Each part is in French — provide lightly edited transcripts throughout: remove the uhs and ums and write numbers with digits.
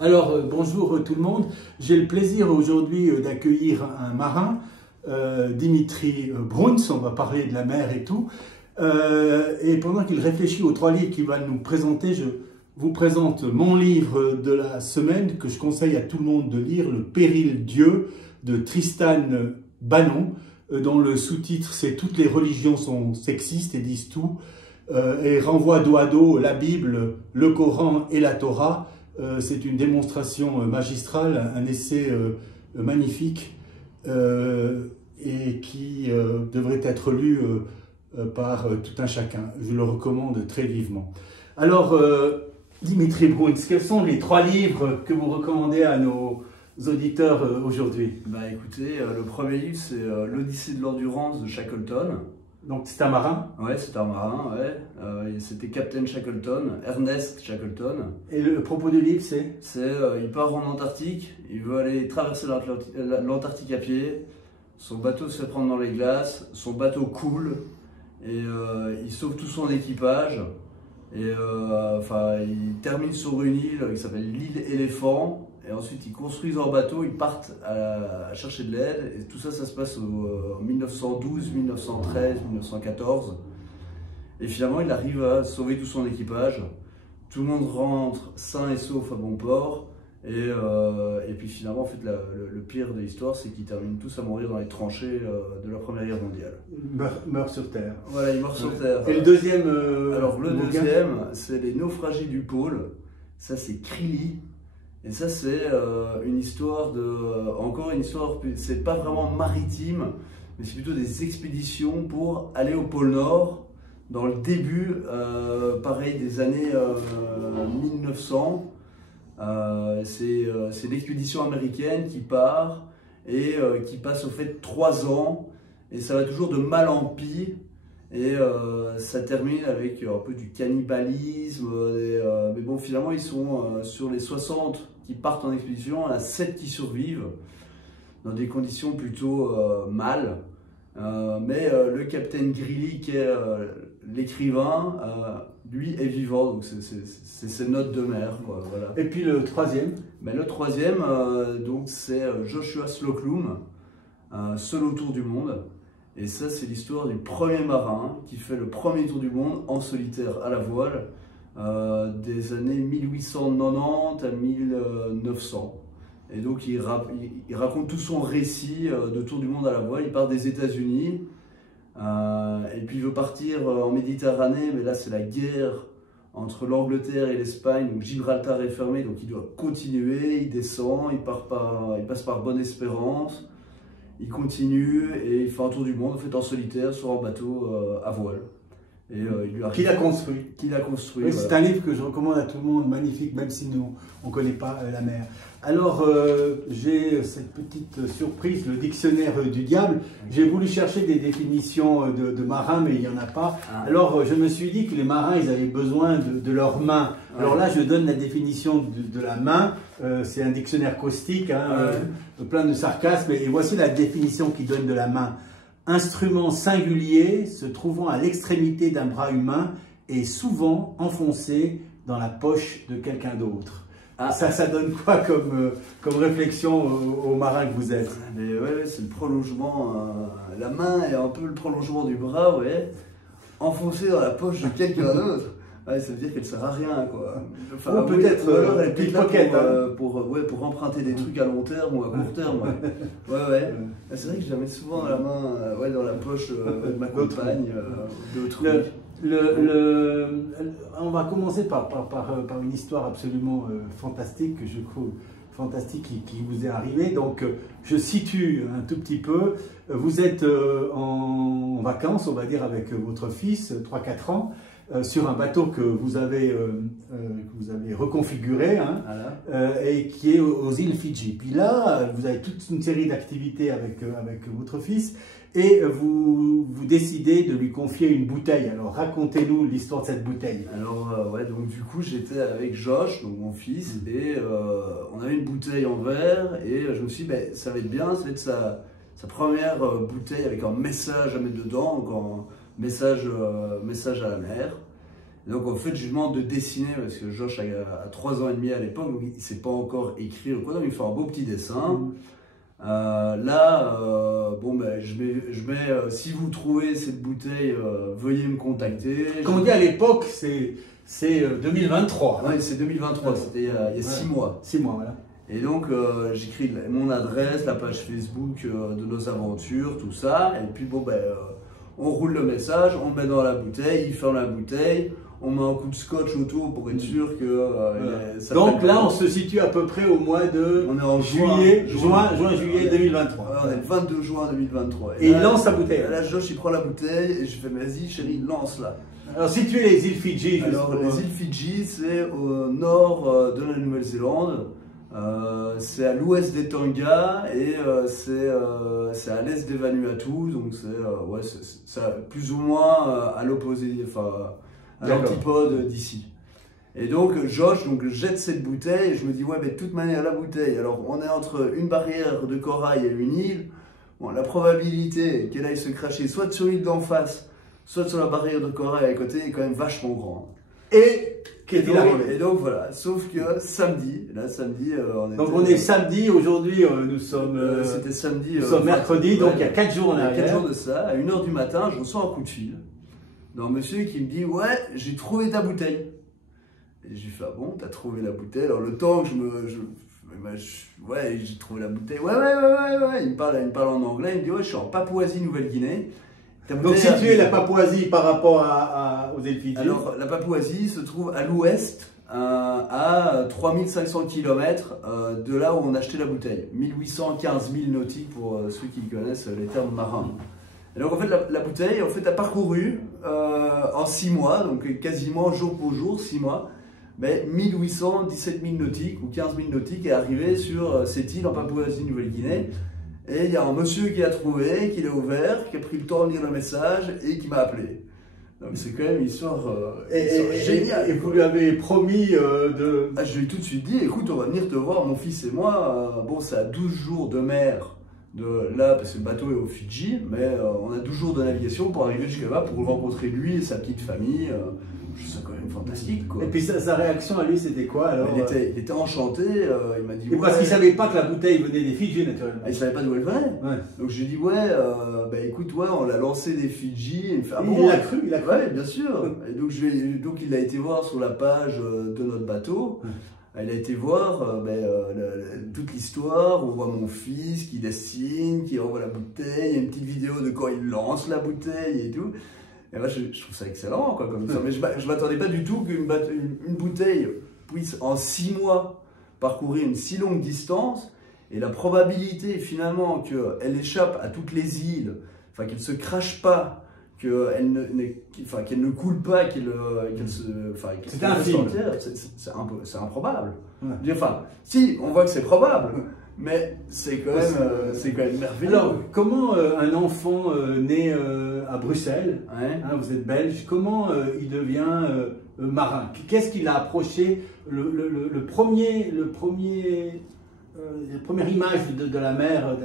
Bonjour tout le monde. J'ai le plaisir aujourd'hui d'accueillir un marin, Dimitri Bruns. On va parler de la mer et tout. Et pendant qu'il réfléchit aux 3 livres qu'il va nous présenter, je vous présente mon livre de la semaine que je conseille à tout le monde de lire, Le Péril Dieu de Tristan Banon, dont le sous-titre c'est « Toutes les religions sont sexistes et disent tout ». Et renvoie dos à dos la Bible, le Coran et la Torah. C'est une démonstration magistrale, un essai magnifique et qui devrait être lu par tout un chacun. Je le recommande très vivement. Alors, Dimitri Bruns, quels sont les 3 livres que vous recommandez à nos auditeurs aujourd'hui? Écoutez, le premier livre c'est L'Odyssée de l'endurance de Shackleton. Donc c'est un marin? Ouais, c'est un marin, ouais. C'était Captain Shackleton, Ernest Shackleton. Et le propos du livre c'est? Il part en Antarctique, il veut aller traverser l'Antarctique à pied, son bateau se fait prendre dans les glaces, son bateau coule, et il sauve tout son équipage, et il termine sur une île qui s'appelle l'île Éléphant, et ensuite ils construisent leur bateau, ils partent à chercher de l'aide, et tout ça, ça se passe en 1912, 1913, 1914. Et finalement, il arrive à sauver tout son équipage. Tout le monde rentre sain et sauf à bon port. Et puis finalement, en fait, le pire de l'histoire, c'est qu'ils terminent tous à mourir dans les tranchées de la Première Guerre mondiale. Meurt sur Terre. Voilà, il meurt sur Terre. Et le deuxième Alors, le deuxième, c'est Les naufragés du pôle. Ça, c'est Krilly. Et ça, c'est une histoire encore une histoire, c'est pas vraiment maritime, mais c'est plutôt des expéditions pour aller au pôle Nord, dans le début, pareil, des années 1900. C'est l'expédition américaine qui part et qui passe au fait 3 ans, et ça va toujours de mal en pis. Et ça termine avec un peu du cannibalisme, mais bon, finalement ils sont sur les 60 qui partent en expédition, il y en a 7 qui survivent dans des conditions plutôt mal. Mais le capitaine Grilly, qui est l'écrivain, lui est vivant, donc c'est ses notes de mer, quoi, voilà. Et puis le troisième? Le troisième, donc c'est Joshua Slocum, Seul autour du monde. Et ça, c'est l'histoire du premier marin qui fait le premier tour du monde en solitaire à la voile des années 1890 à 1900. Et donc, il raconte tout son récit de tour du monde à la voile. Il part des États-Unis et puis il veut partir en Méditerranée, mais là, c'est la guerre entre l'Angleterre et l'Espagne. Donc, Gibraltar est fermé, donc il doit continuer. Il descend, il passe par Bonne-Espérance. Il continue et il fait un tour du monde, en solitaire, sur un bateau à voile. Et il lui arrive. Qu'il a construit. Qu'il a construit. Oui, voilà. C'est un livre que je recommande à tout le monde, magnifique, même si nous, on ne connaît pas la mer. Alors, j'ai cette petite surprise, le dictionnaire du diable. J'ai voulu chercher des définitions de marins, mais il n'y en a pas. Alors, je me suis dit que les marins, ils avaient besoin de leurs mains. Alors là, je donne la définition de la main. C'est un dictionnaire caustique, plein de sarcasme. Et voici la définition qu'il donne de la main. Instrument singulier se trouvant à l'extrémité d'un bras humain et souvent enfoncé dans la poche de quelqu'un d'autre. Ça donne quoi comme réflexion aux marins que vous êtes? Ouais, c'est le prolongement. La main est un peu le prolongement du bras, ouais, enfoncé dans la poche de quelqu'un d'autre. Ouais, ça veut dire qu'elle ne sert à rien, quoi. Ou peut-être elle est pickpocket, pour emprunter des trucs à long terme ou à court terme. Ouais. C'est vrai que je la mets souvent dans la main, dans la poche de ma compagne, d'autres. On va commencer par une histoire absolument fantastique, que je trouve fantastique, qui vous est arrivée. Donc, je situe un tout petit peu. Vous êtes en vacances, on va dire, avec votre fils, 3-4 ans, sur un bateau que vous avez reconfiguré, et qui est aux îles Fidji. Puis là, vous avez toute une série d'activités avec votre fils, et vous décidez de lui confier une bouteille. Alors racontez-nous l'histoire de cette bouteille. Alors donc du coup j'étais avec Josh, donc mon fils, et on avait une bouteille en verre, et je me suis dit ça va être bien, ça va être sa première bouteille avec un message à mettre dedans, donc un message à la mer. Donc en fait, je lui demande de dessiner parce que Josh a 3 ans et demi à l'époque, donc il ne sait pas encore écrire quoi, donc il fait un beau petit dessin. Bon, ben, je mets si vous trouvez cette bouteille, veuillez me contacter. Comme on dit à l'époque, c'est 2023. Oui, c'est 2023, c'était il y a 6 mois. 6 mois, voilà. Et donc, j'écris mon adresse, la page Facebook de nos aventures, tout ça. Et puis, bon, ben, on roule le message, on le met dans la bouteille, il ferme la bouteille, on met un coup de scotch autour pour être sûr que ça. Donc là, on se situe à peu près au mois de on est en juillet 2023. On est le 22 juin 2023. Et là, il lance sa bouteille. Là, Josh, il prend la bouteille et je fais, vas-y, chérie, lance-la. Alors, situer les îles Fidji. Alors, les îles Fidji, c'est au nord de la Nouvelle-Zélande. C'est à l'ouest des Tonga et c'est à l'est des Vanuatu, donc c'est plus ou moins à l'opposé, enfin à l'antipode d'ici. Et donc Josh jette cette bouteille et je me dis ouais mais de toute manière la bouteille, alors on est entre une barrière de corail et une île, bon, la probabilité qu'elle aille se cracher soit sur l'île d'en face, soit sur la barrière de corail à côté est quand même vachement grande. Et donc voilà, sauf que samedi, on est samedi, aujourd'hui nous sommes c'était samedi, nous sommes mercredi, donc il y a 4 jours en arrière. 4 jours de ça, à 1 h du matin, je reçois un coup de fil d'un monsieur qui me dit ouais, j'ai trouvé ta bouteille. Et j'ai fait ah bon, t'as trouvé la bouteille? Alors le temps que ouais, j'ai trouvé la bouteille. Ouais. Il me parle en anglais, il me dit ouais, je suis en Papouasie-Nouvelle-Guinée. Donc situer la Papouasie par rapport aux îles Fidji. Alors la Papouasie se trouve à l'ouest, à 3500 km de là où on a acheté la bouteille. 1815 milles nautiques pour ceux qui connaissent les termes marins. Et donc en fait la bouteille a parcouru en 6 mois, donc quasiment jour pour jour, 6 mois, 1817 milles nautiques ou 15 milles nautiques est arrivé sur cette île en Papouasie-Nouvelle-Guinée. Et il y a un monsieur qui l'a trouvé, qui l'a ouvert, qui a pris le temps de lire le message et qui m'a appelé. Donc c'est quand même une histoire géniale. Et vous lui avez promis de... Ah, je lui ai tout de suite dit, écoute, on va venir te voir, mon fils et moi. Bon, c'est à 12 jours de mer de là, parce que le bateau est au Fidji, mais on a 12 jours de navigation pour arriver jusqu'à là, pour rencontrer lui et sa petite famille. Je trouve ça quand même fantastique, quoi. Et puis sa réaction à lui, c'était quoi alors? Il était enchanté, il m'a dit... Et parce qu'il ne savait pas que la bouteille venait des Fidji, naturellement. Il ne savait pas d'où elle venait. Ouais. Donc je lui ai dit, ouais, écoute, ouais, on l'a lancé des Fidji. Il me fait, ah bon, il a cru. Ouais, bien sûr. Et donc il a été voir sur la page de notre bateau. Il a été voir toute l'histoire, on voit mon fils qui dessine, qui envoie la bouteille, il y a une petite vidéo de quand il lance la bouteille et tout. Et moi, je trouve ça excellent, quoi, comme ça. Mais je ne m'attendais pas du tout qu'une bouteille puisse, en 6 mois, parcourir une si longue distance. Et la probabilité, finalement, qu'elle échappe à toutes les îles, enfin, qu'elle ne se crache pas, qu'elle ne coule pas, c'est infime. C'est improbable. Ouais. Enfin, si, on voit que c'est probable. Mais c'est quand même merveilleux. Alors, comment un enfant né à Bruxelles, ouais. Vous êtes belge, comment il devient marin? Qu'est-ce qu'il a approché la première image de la mer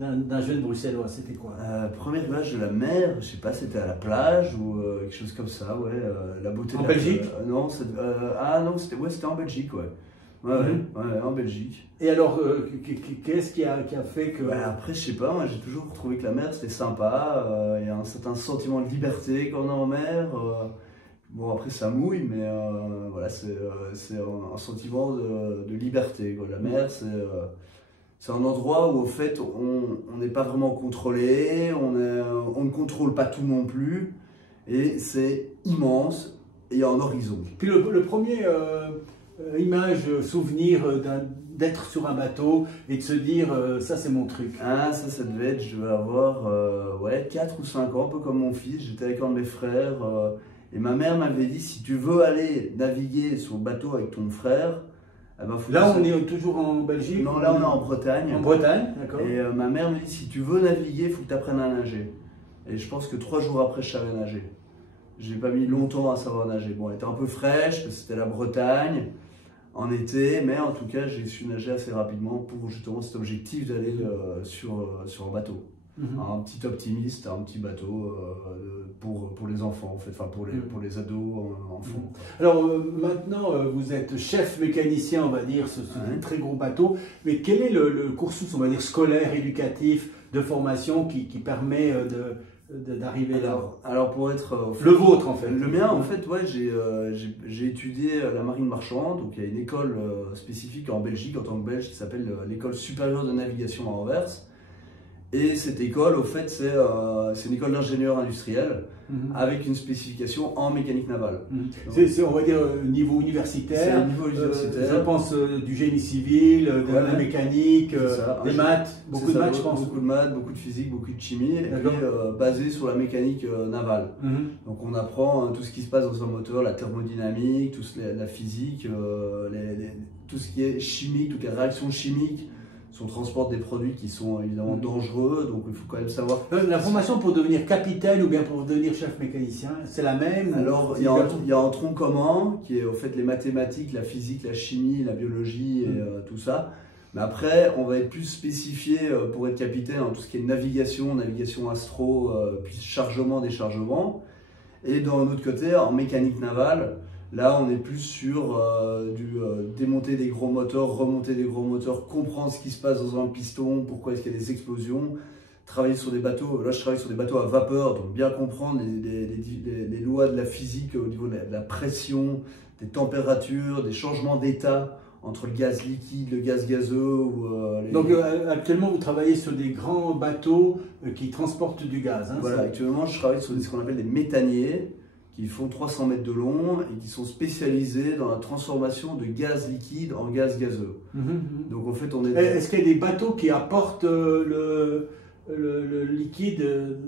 d'un jeune bruxellois, c'était quoi? Première image de la mer, je sais pas, c'était à la plage ou quelque chose comme ça, ouais. La beauté en Belgique? Non, c'était en Belgique, ouais. Ouais, en Belgique. Et alors, qu'est-ce qui a fait que... Après, je sais pas, moi j'ai toujours trouvé que la mer c'était sympa, il y a un certain sentiment de liberté quand on est en mer. Bon, après ça mouille, mais voilà, c'est un sentiment de liberté, quoi. La mer, c'est un endroit où, au fait, on n'est pas vraiment contrôlé, on ne contrôle pas tout non plus, et c'est immense, et il y a un horizon. Puis le premier... image, souvenir d'être sur un bateau et de se dire ça c'est mon truc. Ah, ça devait être, je devais avoir 4 ou 5 ans, un peu comme mon fils. J'étais avec un de mes frères et ma mère m'avait dit si tu veux aller naviguer sur le bateau avec ton frère, là on est toujours en Belgique? Non, là on est en Bretagne. En Bretagne, d'accord. Et ma mère me dit si tu veux naviguer, il faut que tu apprennes à nager. Et je pense que 3 jours après, je savais nager. J'ai pas mis longtemps à savoir nager. Bon, elle était un peu fraîche, parce que c'était la Bretagne. En été, mais en tout cas, j'ai su nager assez rapidement pour justement cet objectif d'aller sur un bateau. Un petit optimiste, un petit bateau pour les enfants, en fait, enfin pour les ados, enfants. Alors maintenant, vous êtes chef mécanicien, on va dire, sur un très gros bateau, mais quel est le cursus, on va dire, scolaire, éducatif, de formation qui permet d'arriver là? Alors pour être... le vôtre en fait. Le mien en fait, ouais, j'ai étudié la marine marchande, donc il y a une école spécifique en Belgique, en tant que Belge, qui s'appelle l'école supérieure de navigation à Anvers. Et cette école, au fait, c'est une école d'ingénieur industriel avec une spécification en mécanique navale. C'est, on va dire, niveau universitaire. C'est niveau universitaire. Je pense du génie civil, de la mécanique, des maths, beaucoup de maths, je pense. Beaucoup de maths, beaucoup de physique, beaucoup de chimie, et puis basé sur la mécanique navale. Donc on apprend tout ce qui se passe dans un moteur, la thermodynamique, la physique, tout ce qui est chimique, toutes les réactions chimiques. On transporte des produits qui sont évidemment dangereux, donc il faut quand même savoir. La formation pour devenir capitaine ou bien pour devenir chef mécanicien, c'est la même? Alors il y a un tronc commun qui est au fait les mathématiques, la physique, la chimie, la biologie et tout ça. Mais après, on va être plus spécifié pour être capitaine en tout ce qui est navigation astro, puis chargement, déchargement. Et d'un autre côté, en mécanique navale, là, on est plus sur démonter des gros moteurs, remonter des gros moteurs, comprendre ce qui se passe dans un piston, pourquoi est-ce qu'il y a des explosions, travailler sur des bateaux. Là, je travaille sur des bateaux à vapeur, donc bien comprendre les lois de la physique au niveau de la pression, des températures, des changements d'état entre le gaz liquide, le gaz gazeux. Donc actuellement, vous travaillez sur des grands bateaux qui transportent du gaz. Hein, voilà, actuellement, je travaille sur ce qu'on appelle des méthaniers, qui font 300 mètres de long et qui sont spécialisés dans la transformation de gaz liquide en gaz gazeux. Donc en fait, on est... Est-ce qu'il y a des bateaux qui apportent le liquide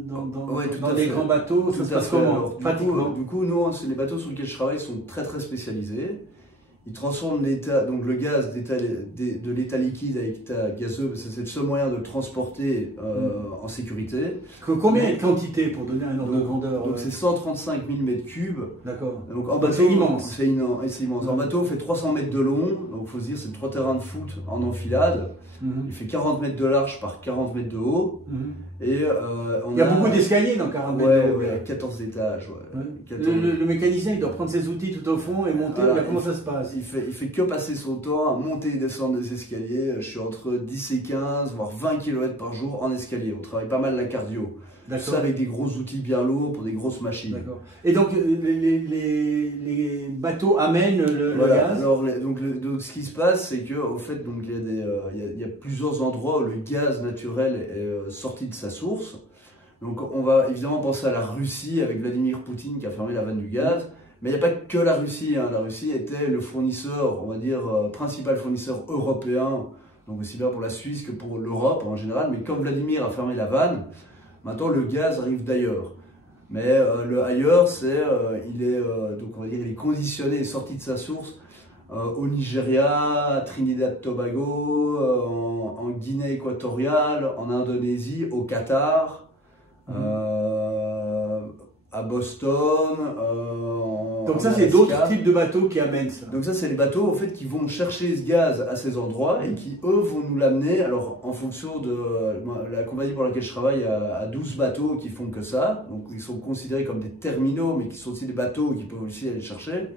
dans des grands bateaux? Ça se passe comment? Du coup, nous, les bateaux sur lesquels je travaille sont très spécialisés. Ils transforment le gaz de l'état liquide à l'état gazeux, c'est le seul moyen de le transporter en sécurité. Combien de quantité pour donner un ordre de grandeur? Donc c'est 135 000 m3. D'accord. Donc en bateau, c'est immense. C'est immense. En bateau, fait 300 mètres de long, donc il faut se dire c'est 3 terrains de foot en enfilade. Il fait 40 mètres de large par 40 mètres de haut. Et il y a beaucoup d'escaliers dans 40 mètres de haut. Ouais, 14 étages. Ouais. 14... Le mécanicien, il doit prendre ses outils tout au fond et monter. Comment ça se passe? Il fait que passer son temps à monter et descendre des escaliers. Je suis entre 10 et 15, voire 20 km par jour en escalier. On travaille pas mal la cardio. Ça avec des gros outils bien lourds pour des grosses machines. Et donc les bateaux amènent le gaz? Alors, donc ce qui se passe, c'est qu'au fait, donc, il y a plusieurs endroits où le gaz naturel est sorti de sa source. Donc on va évidemment penser à la Russie avec Vladimir Poutine qui a fermé la vanne du gaz. Mais il n'y a pas que la Russie. La Russie était le fournisseur, on va dire, principal fournisseur européen, donc aussi bien pour la Suisse que pour l'Europe en général. Mais comme Vladimir a fermé la vanne, maintenant le gaz arrive d'ailleurs. Mais le ailleurs, donc on va dire, il est conditionné et sorti de sa source au Nigeria, à Trinidad-Tobago, en Guinée équatoriale, en Indonésie, au Qatar. À Boston. Donc ça, c'est d'autres types de bateaux qui amènent ça. Donc ça, c'est les bateaux en fait qui vont chercher ce gaz à ces endroits et qui, eux, vont nous l'amener. Alors, en fonction de la compagnie pour laquelle je travaille, à 12 bateaux qui font que ça. Donc, ils sont considérés comme des terminaux, mais qui sont aussi des bateaux qui peuvent aussi aller chercher.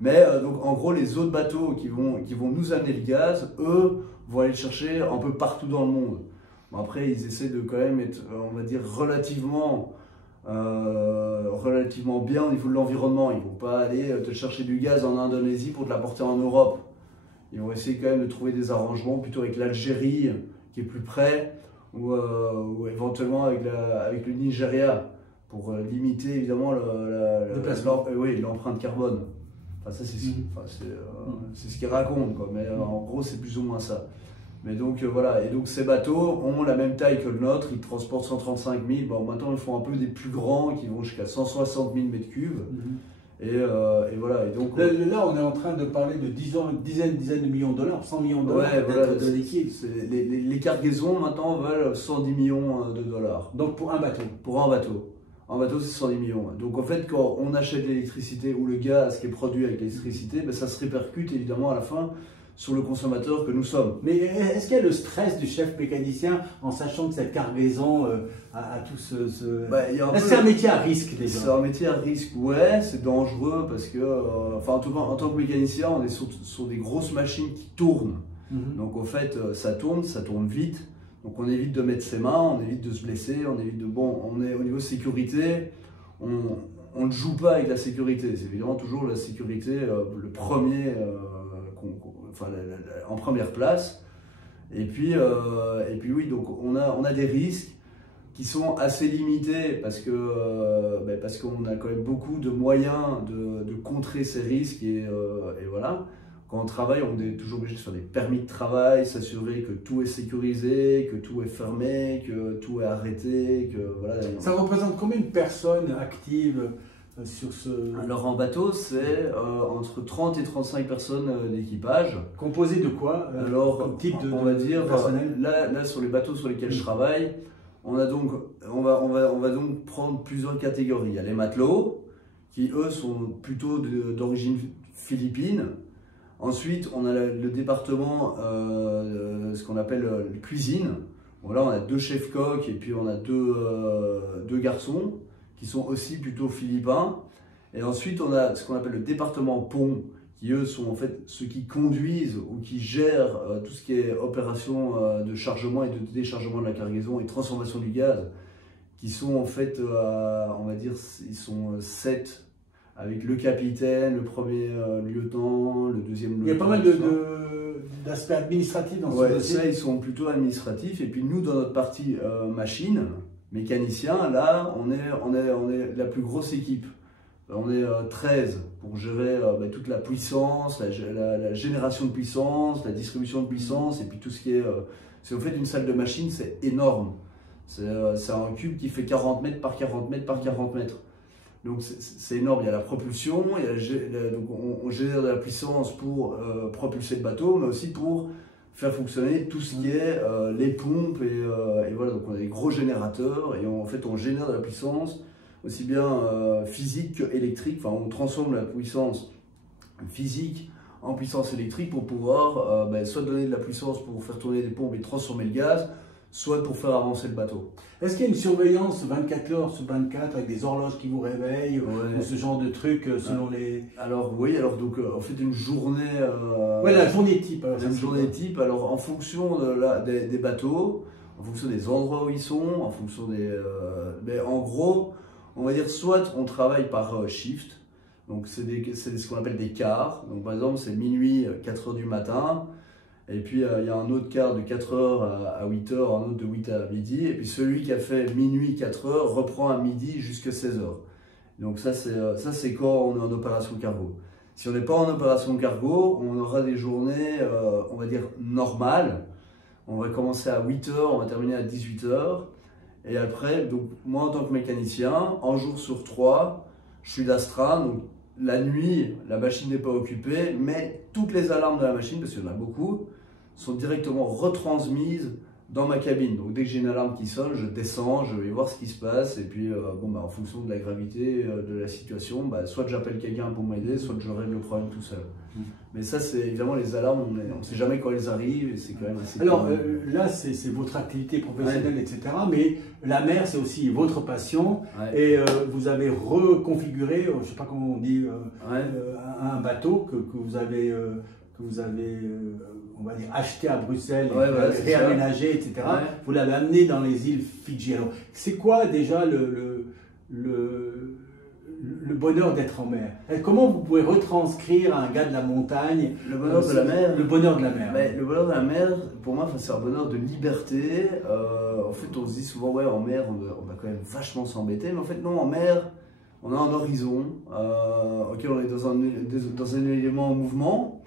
Mais donc, en gros, les autres bateaux qui vont nous amener le gaz, eux, vont aller le chercher un peu partout dans le monde. Bon, après, ils essaient de quand même être, on va dire, relativement bien au niveau de l'environnement. Ils ne vont pas aller te chercher du gaz en Indonésie pour te l'apporter en Europe. Ils vont essayer quand même de trouver des arrangements plutôt avec l'Algérie qui est plus près ou éventuellement avec le Nigeria pour limiter évidemment l'empreinte carbone. Enfin, ça c'est ce qu'ils racontent, quoi. Mais en gros c'est plus ou moins ça. Mais donc voilà, et donc ces bateaux ont la même taille que le nôtre, ils transportent 135 000, bon maintenant ils font un peu des plus grands qui vont jusqu'à 160 000 m3. Et voilà, et donc... Là on est en train de parler de dizaines de millions de dollars, 100 millions de dollars de liquide. Les cargaisons maintenant valent 110 millions de dollars. Donc pour un bateau? Pour un bateau. Un bateau c'est 110 millions. Donc en fait quand on achète l'électricité ou le gaz qui est produit avec l'électricité, ben, ça se répercute évidemment à la fin sur le consommateur que nous sommes. Mais est-ce qu'il y a le stress du chef mécanicien en sachant que cette cargaison a tout Est-ce que c'est un métier à risque déjà? C'est un métier à risque, ouais, c'est dangereux parce que, enfin, en tant que mécanicien, on est sur des grosses machines qui tournent. Donc, en fait, ça tourne vite. Donc, on évite de mettre ses mains, on évite de se blesser, on évite de. Bon, on est au niveau sécurité, on ne joue pas avec la sécurité. C'est évidemment toujours la sécurité, le premier. En première place. Et puis oui, donc on a des risques qui sont assez limités parce qu'on a quand même beaucoup de moyens de contrer ces risques et voilà. Quand on travaille, on est toujours obligé de faire des permis de travail, s'assurer que tout est sécurisé, que tout est fermé, que tout est arrêté, que voilà. Ça représente combien de personnes actives sur ce... Alors en bateau, c'est entre 30 et 35 personnes d'équipage. Composé de quoi alors, comme type de, on va dire, personnel? Là, sur les bateaux sur lesquels je travaille, on va donc prendre plusieurs catégories. Il y a les matelots, qui eux sont plutôt d'origine philippine. Ensuite, on a le département, ce qu'on appelle cuisine. Bon, là, on a 2 chefs-coques et puis on a deux garçons qui sont aussi plutôt philippins. Et ensuite, on a ce qu'on appelle le département pont, qui eux sont en fait ceux qui conduisent ou qui gèrent tout ce qui est opération de chargement et de déchargement de la cargaison et transformation du gaz, qui sont en fait, on va dire, ils sont 7, avec le capitaine, le premier lieutenant, le deuxième lieutenant. Il y a pas mal d'aspects administratifs dans ce dossier. Ça, ils sont plutôt administratifs. Et puis nous, dans notre partie machine, mécanicien, là, on est la plus grosse équipe. On est 13 pour gérer toute la puissance, la génération de puissance, la distribution de puissance, et puis tout ce qui est... si vous faites une salle de machine, c'est énorme. C'est un cube qui fait 40 mètres par 40 mètres par 40 mètres. Donc c'est énorme. Il y a la propulsion, donc on génère de la puissance pour propulser le bateau, mais aussi pour faire fonctionner tout ce qui est les pompes et voilà. Donc on a des gros générateurs et en fait on génère de la puissance aussi bien physique que électrique. Enfin, on transforme la puissance physique en puissance électrique pour pouvoir soit donner de la puissance pour faire tourner des pompes et transformer le gaz, soit pour faire avancer le bateau. Est-ce qu'il y a une surveillance 24 heures sur 24 avec des horloges qui vous réveillent ou ce genre de trucs selon les... Alors oui, donc en fait une journée... la journée type. Alors, une journée type, alors en fonction des bateaux, en fonction des endroits où ils sont, en fonction des... mais en gros, on va dire soit on travaille par shift, donc c'est ce qu'on appelle des quarts. Donc par exemple c'est minuit, 4 heures du matin. Et puis il y a un autre quart de 4h à 8h, un autre de 8 à midi. Et puis celui qui a fait minuit 4h reprend à midi jusqu'à 16h. Donc ça c'est quand on est en opération cargo. Si on n'est pas en opération cargo, on aura des journées, on va dire, normales. On va commencer à 8h, on va terminer à 18h. Et après, donc moi en tant que mécanicien, un jour sur 3, je suis d'astreinte. Donc la nuit, la machine n'est pas occupée, mais toutes les alarmes de la machine, parce qu'il y en a beaucoup, sont directement retransmises dans ma cabine. Donc dès que j'ai une alarme qui sonne, je descends, je vais voir ce qui se passe, et puis en fonction de la gravité de la situation, soit j'appelle quelqu'un pour m'aider, soit je règle le problème tout seul. Mais ça, c'est évidemment les alarmes, on ne sait jamais quand elles arrivent, et c'est quand même assez... Alors là, c'est votre activité professionnelle, etc. Mais la mer, c'est aussi votre passion, et vous avez reconfiguré, je ne sais pas comment on dit, un bateau que vous avez on va dire, acheté à Bruxelles, réaménagé, etc. Vous l'avez amené dans les îles Fidji. Alors, c'est quoi déjà le bonheur d'être en mer? Comment vous pouvez retranscrire à un gars de la montagne le bonheur de la mer? Le bonheur de la mer. Le bonheur de la mer, pour moi, c'est un bonheur de liberté. En fait, on se dit souvent, en mer, on va quand même vachement s'embêter. Mais en fait, non, en mer, on a un horizon. Ok, on est dans un élément en mouvement,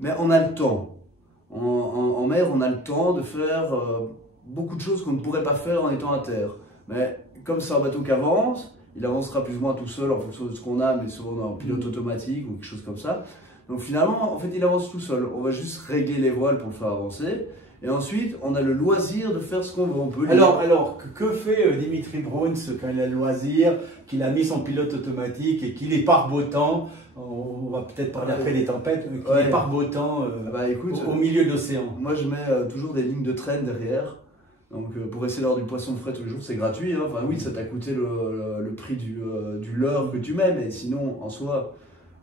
mais on a le temps. En mer, on a le temps de faire beaucoup de choses qu'on ne pourrait pas faire en étant à terre. Mais comme c'est un bateau qui avance, il avancera plus ou moins tout seul en fonction de ce qu'on a, mais souvent on a un pilote automatique ou quelque chose comme ça. Donc finalement, en fait, il avance tout seul. On va juste régler les voiles pour le faire avancer. Et ensuite, on a le loisir de faire ce qu'on veut. On peut alors que fait Dimitri Bruns quand il a le loisir, qu'il a mis son pilote automatique et qu'il est par beau temps On va peut-être parler après des tempêtes, qui Ouais. est par beau temps Bah écoute, au milieu de l'océan. moi je mets toujours des lignes de traîne derrière. Donc pour essayer d'avoir du poisson frais tous les jours, c'est gratuit, hein. Enfin oui, ça t'a coûté le prix du leurre que tu mets, mais sinon en soi,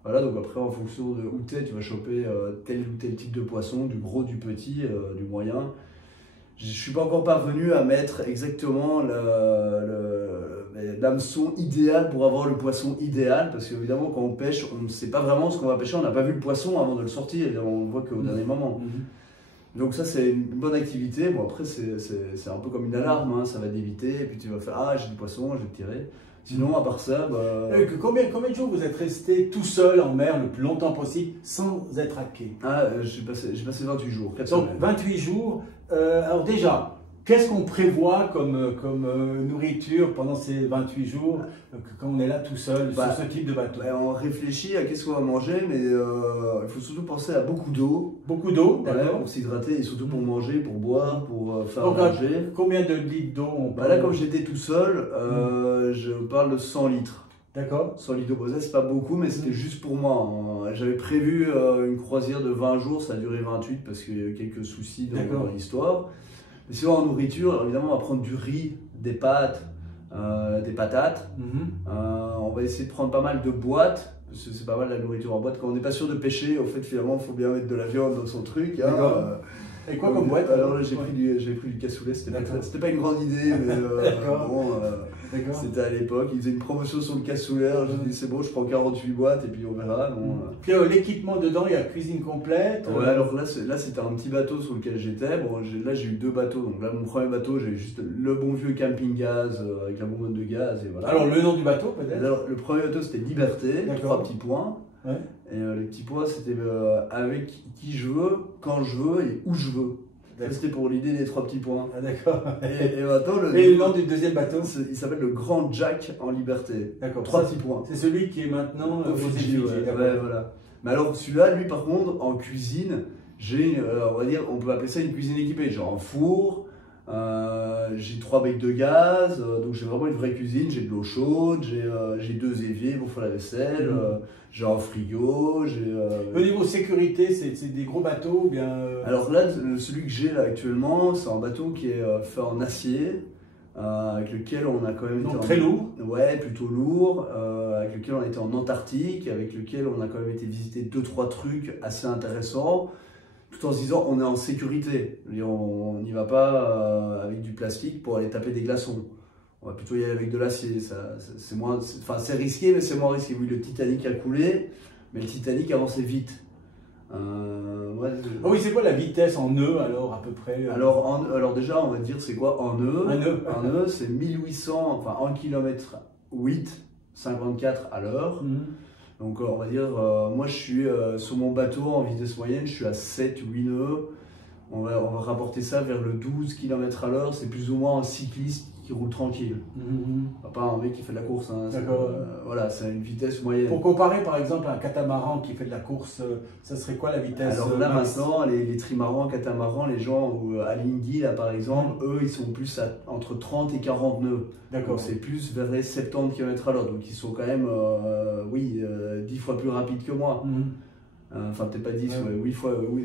voilà. Donc après en fonction de où t'es, tu vas choper tel ou tel type de poisson, du gros, du petit, du moyen. Je suis pas encore parvenu à mettre exactement l'hameçon idéal pour avoir le poisson idéal, parce qu'évidemment quand on pêche, on ne sait pas vraiment ce qu'on va pêcher, on n'a pas vu le poisson avant de le sortir, évidemment, on le voit qu'au dernier moment. Donc ça c'est une bonne activité. Bon après c'est un peu comme une alarme, hein. Ça va t'éviter et puis tu vas faire ah j'ai du poisson, je vais te tirer. Sinon à part ça, Combien de jours vous êtes resté tout seul en mer le plus longtemps possible sans être hacké? j'ai passé 28 jours, 4 Donc semaines. 28 jours. Alors déjà, qu'est-ce qu'on prévoit comme nourriture pendant ces 28 jours quand on est là tout seul sur ce type de bateau? On réfléchit à qu'est-ce qu'on va manger, mais il faut surtout penser à beaucoup d'eau. Beaucoup d'eau, Ouais, d'accord. pour s'hydrater et surtout pour manger, pour boire, pour faire Donc, manger. combien de litres d'eau on Là, comme j'étais tout seul, je parle de 100 litres. D'accord. 100 litres d'eau, c'est pas beaucoup, mais c'était juste pour moi, hein. J'avais prévu une croisière de 20 jours, ça a duré 28 parce qu'il y a eu quelques soucis dans l'histoire. Mais sinon, en nourriture, alors, évidemment, on va prendre du riz, des pâtes, des patates. On va essayer de prendre pas mal de boîtes, parce que c'est pas mal la nourriture en boîte. Quand on n'est pas sûr de pêcher, au fait, finalement, il faut bien mettre de la viande dans son truc. Hein. Et quoi comme boîte? Alors là, j'ai pris du cassoulet, c'était pas une grande idée, mais bon, c'était à l'époque. Ils faisaient une promotion sur le cassoulet, j'ai dit c'est bon, je prends 48 boîtes et puis on verra. Bon, Puis l'équipement dedans, il y a cuisine complète. Ouais, alors là c'était un petit bateau sur lequel j'étais. Bon, là j'ai eu 2 bateaux. Donc là, mon premier bateau, j'ai eu juste le bon vieux camping-gaz avec la bonbonne de gaz et voilà. Alors le nom du bateau peut-être? Alors, le premier bateau c'était Liberté, 3 petits points. Ouais. Et les petits points c'était avec qui je veux, quand je veux et où je veux. C'était pour l'idée des 3 petits points. Ah d'accord. Et maintenant, le nom du deuxième bateau? Il s'appelle le Grand Jack en Liberté. D'accord. 3 petits points. C'est celui qui est maintenant au Fidji. Ouais, voilà. Mais alors celui-là, lui par contre, en cuisine, j'ai, on va dire, on peut appeler ça une cuisine équipée. Genre un four, j'ai 3 becs de gaz, donc j'ai vraiment une vraie cuisine. J'ai de l'eau chaude, j'ai 2 éviers pour faire la vaisselle, j'ai un frigo. Au niveau sécurité, c'est des gros bateaux ou bien Alors là, celui que j'ai là actuellement, c'est un bateau qui est fait en acier, avec lequel on a quand même été très lourd. Ouais, plutôt lourd, avec lequel on a été en Antarctique, avec lequel on a quand même été visiter 2-3 trucs assez intéressants, tout en se disant on est en sécurité. On n'y va pas avec du plastique pour aller taper des glaçons. On va plutôt y aller avec de l'acier. C'est moins, enfin c'est risqué, mais c'est moins risqué. Oui, le Titanic a coulé, mais le Titanic avançait vite. Oui, c'est quoi la vitesse en nœud alors à peu près alors déjà, on va dire c'est quoi en nœud? Un nœud. Un nœud, c'est 1800, enfin 1 km 8, 54 à l'heure. Donc on va dire, moi je suis sur mon bateau en vitesse moyenne, je suis à 7-8 nœuds. On va rapporter ça vers le 12 km à l'heure, c'est plus ou moins un cycliste qui roule tranquille. Pas un mec qui fait de la course, hein. Voilà, c'est une vitesse moyenne. Pour comparer par exemple un catamaran qui fait de la course, ça serait quoi la vitesse? Alors là maintenant, les trimarans, catamarans, les gens à Lingui là par exemple, eux ils sont plus entre 30 et 40 nœuds. D'accord. C'est plus vers les 70 km à l'heure, donc ils sont quand même, 10 fois plus rapides que moi. Enfin peut-être pas 10,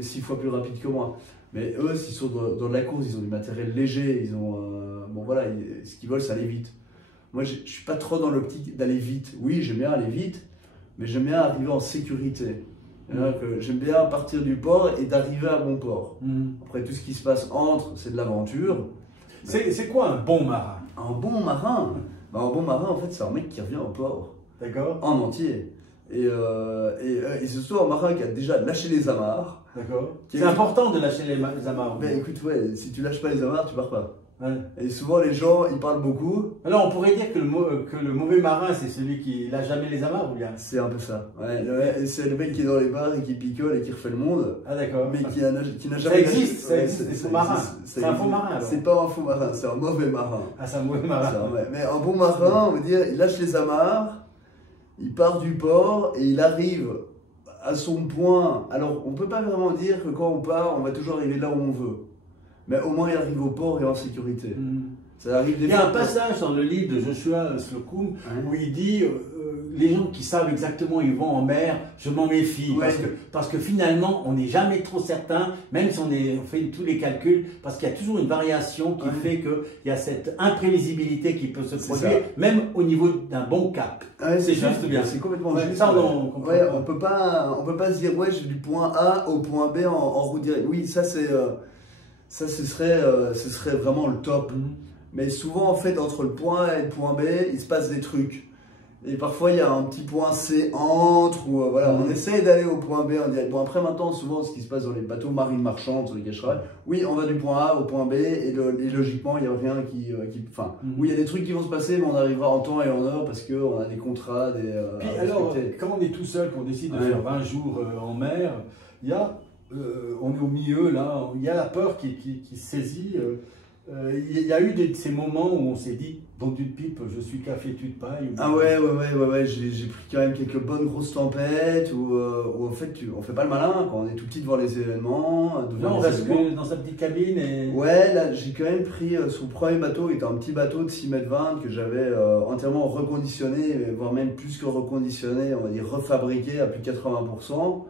6 fois plus rapides que moi. Mais eux, s'ils sont dans la course, ils ont du matériel léger, ils ont, bon voilà, ce qu'ils veulent c'est aller vite. Moi je suis pas trop dans l'optique d'aller vite. Oui, j'aime bien aller vite, mais j'aime bien arriver en sécurité. J'aime bien partir du port et d'arriver à bon port. Après tout ce qui se passe entre, c'est de l'aventure. C'est quoi un bon marin? Un bon marin, un bon marin en fait c'est un mec qui revient au port. D'accord. En entier. Et c'est surtout un marin qui a déjà lâché les amarres. D'accord. C'est important de lâcher les amarres. Mais écoute, ouais, si tu lâches pas les amarres, tu pars pas. Ouais. Et souvent les gens, ils parlent beaucoup. Alors on pourrait dire que le mauvais marin, c'est celui qui lâche jamais les amarres ou bien? C'est un peu ça. Ouais, c'est le mec qui est dans les bars et qui picole et qui refait le monde. Ah d'accord. Mais qui n'a jamais. Ça existe, ça existe, des faux marins. C'est un faux marin alors. C'est pas un faux marin, c'est un mauvais marin. Ah, c'est un mauvais marin. Mais un bon marin, on va dire, il lâche les amarres, il part du port et il arrive à son point. Alors on peut pas vraiment dire que quand on part, on va toujours arriver là où on veut. Mais au moins il arrive au port et en sécurité. Ça arrive des Il y a fois. un passage dans le livre de Joshua Slocum où il dit les gens qui savent exactement où ils vont en mer, je m'en méfie. Ouais. Parce que finalement, on n'est jamais trop certain, même si on fait tous les calculs, parce qu'il y a toujours une variation qui fait qu'il y a cette imprévisibilité qui peut se produire, même au niveau d'un bon cap. Ouais, c'est juste bien. C'est complètement juste. Ça, on peut pas se dire, ouais, j'ai du point A au point B en route directe. Oui, ça, ce serait vraiment le top. Mais souvent, en fait, entre le point A et le point B, il se passe des trucs. Et parfois, il y a un petit point C entre, ou voilà, on essaye d'aller au point B en direct. Bon, après, maintenant, souvent, ce qui se passe dans les bateaux marines marchands sur lesquels je travaille, oui, on va du point A au point B, et logiquement, il n'y a rien qui. Enfin, oui, il y a des trucs qui vont se passer, mais on arrivera en temps et en heure parce qu'on a des contrats, des. Puis alors, quand on est tout seul, qu'on décide de faire 20 jours en mer, il y a. On est au milieu, là, il y a la peur qui saisit. Il y a eu ces moments où on s'est dit, dans une pipe, je suis café, tu de paille. Ah ouais, j'ai pris quand même quelques bonnes grosses tempêtes où en fait, on fait pas le malin quand on est tout petit devant les événements. Là, on reste dans sa petite cabine et... Ouais, là, j'ai quand même pris son premier bateau, qui était un petit bateau de 6,20 m que j'avais entièrement reconditionné, voire même plus que reconditionné, on va dire refabriqué à plus de 80%.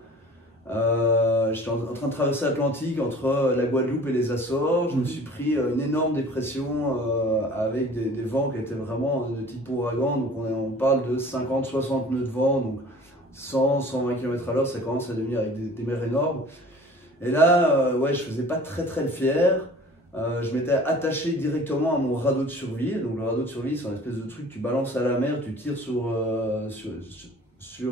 J'étais en train de traverser l'Atlantique entre la Guadeloupe et les Açores. Je me suis pris une énorme dépression avec des vents qui étaient vraiment de type ouragan. Donc on parle de 50-60 nœuds de vent, donc 100-120 km/h, ça commence à devenir avec des mers énormes. Et là, ouais, je faisais pas très le fier. Je m'étais attaché directement à mon radeau de survie. Donc le radeau de survie, c'est un espèce de truc, tu balances à la mer, tu tires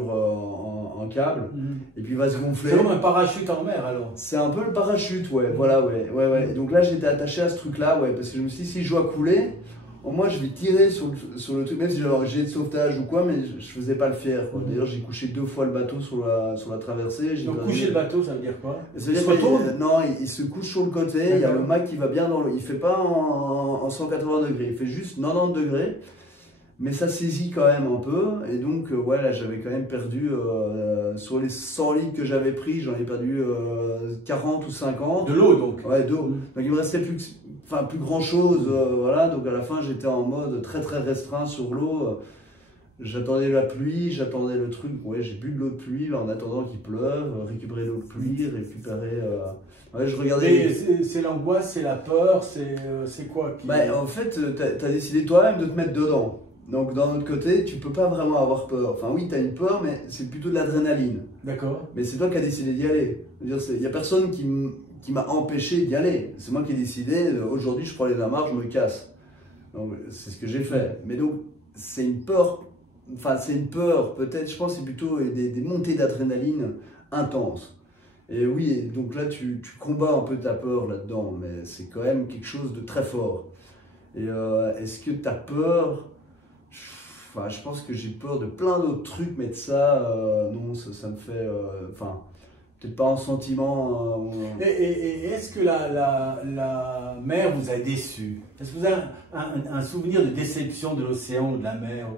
en câble et puis il va se gonfler. C'est comme un parachute en mer alors. C'est un peu le parachute, ouais, voilà, ouais. Donc là j'étais attaché à ce truc là, ouais, parce que je me suis dit si je dois couler, au moins je vais tirer sur le truc, même si j'avais un jet de sauvetage ou quoi, mais je faisais pas le fier, quoi. D'ailleurs j'ai couché 2 fois le bateau sur la traversée. Donc coucher le bateau, ça veut dire quoi? Ça veut dire non, il se couche sur le côté, il y a le mât qui va bien dans l'eau, il fait pas en 180 degrés, il fait juste 90 degrés. Mais ça saisit quand même un peu, et donc ouais, là j'avais quand même perdu, sur les 100 litres que j'avais pris, j'en ai perdu 40 ou 50. De l'eau donc? Ouais, d'eau. Donc il me restait plus grand chose, voilà, donc à la fin j'étais en mode très restreint sur l'eau. J'attendais la pluie, j'attendais le truc, ouais, j'ai bu de l'eau de pluie en attendant qu'il pleuve, récupérer l'eau de pluie, récupérer... Ouais, je regardais... C'est l'angoisse, c'est la peur, c'est quoi qui... Bah, en fait, t'as décidé toi-même de te mettre dedans. Donc d'un autre côté, tu peux pas vraiment avoir peur. Enfin oui, tu as une peur, mais c'est plutôt de l'adrénaline. D'accord. Mais c'est toi qui as décidé d'y aller. Il n'y a personne qui m'a empêché d'y aller. C'est moi qui ai décidé, aujourd'hui je prends les amarres, je me casse. Donc c'est ce que j'ai fait. Mais donc c'est une peur, peut-être, je pense que c'est plutôt des montées d'adrénaline intenses. Et oui, donc là tu combats un peu ta peur là-dedans, mais c'est quand même quelque chose de très fort. Et est-ce que ta peur... Enfin, je pense que j'ai peur de plein d'autres trucs, mais de ça, non, ça me fait... Enfin, peut-être pas en sentiment... Et est-ce que la mer vous a déçu? Est-ce que vous avez un souvenir de déception de l'océan ou de la mer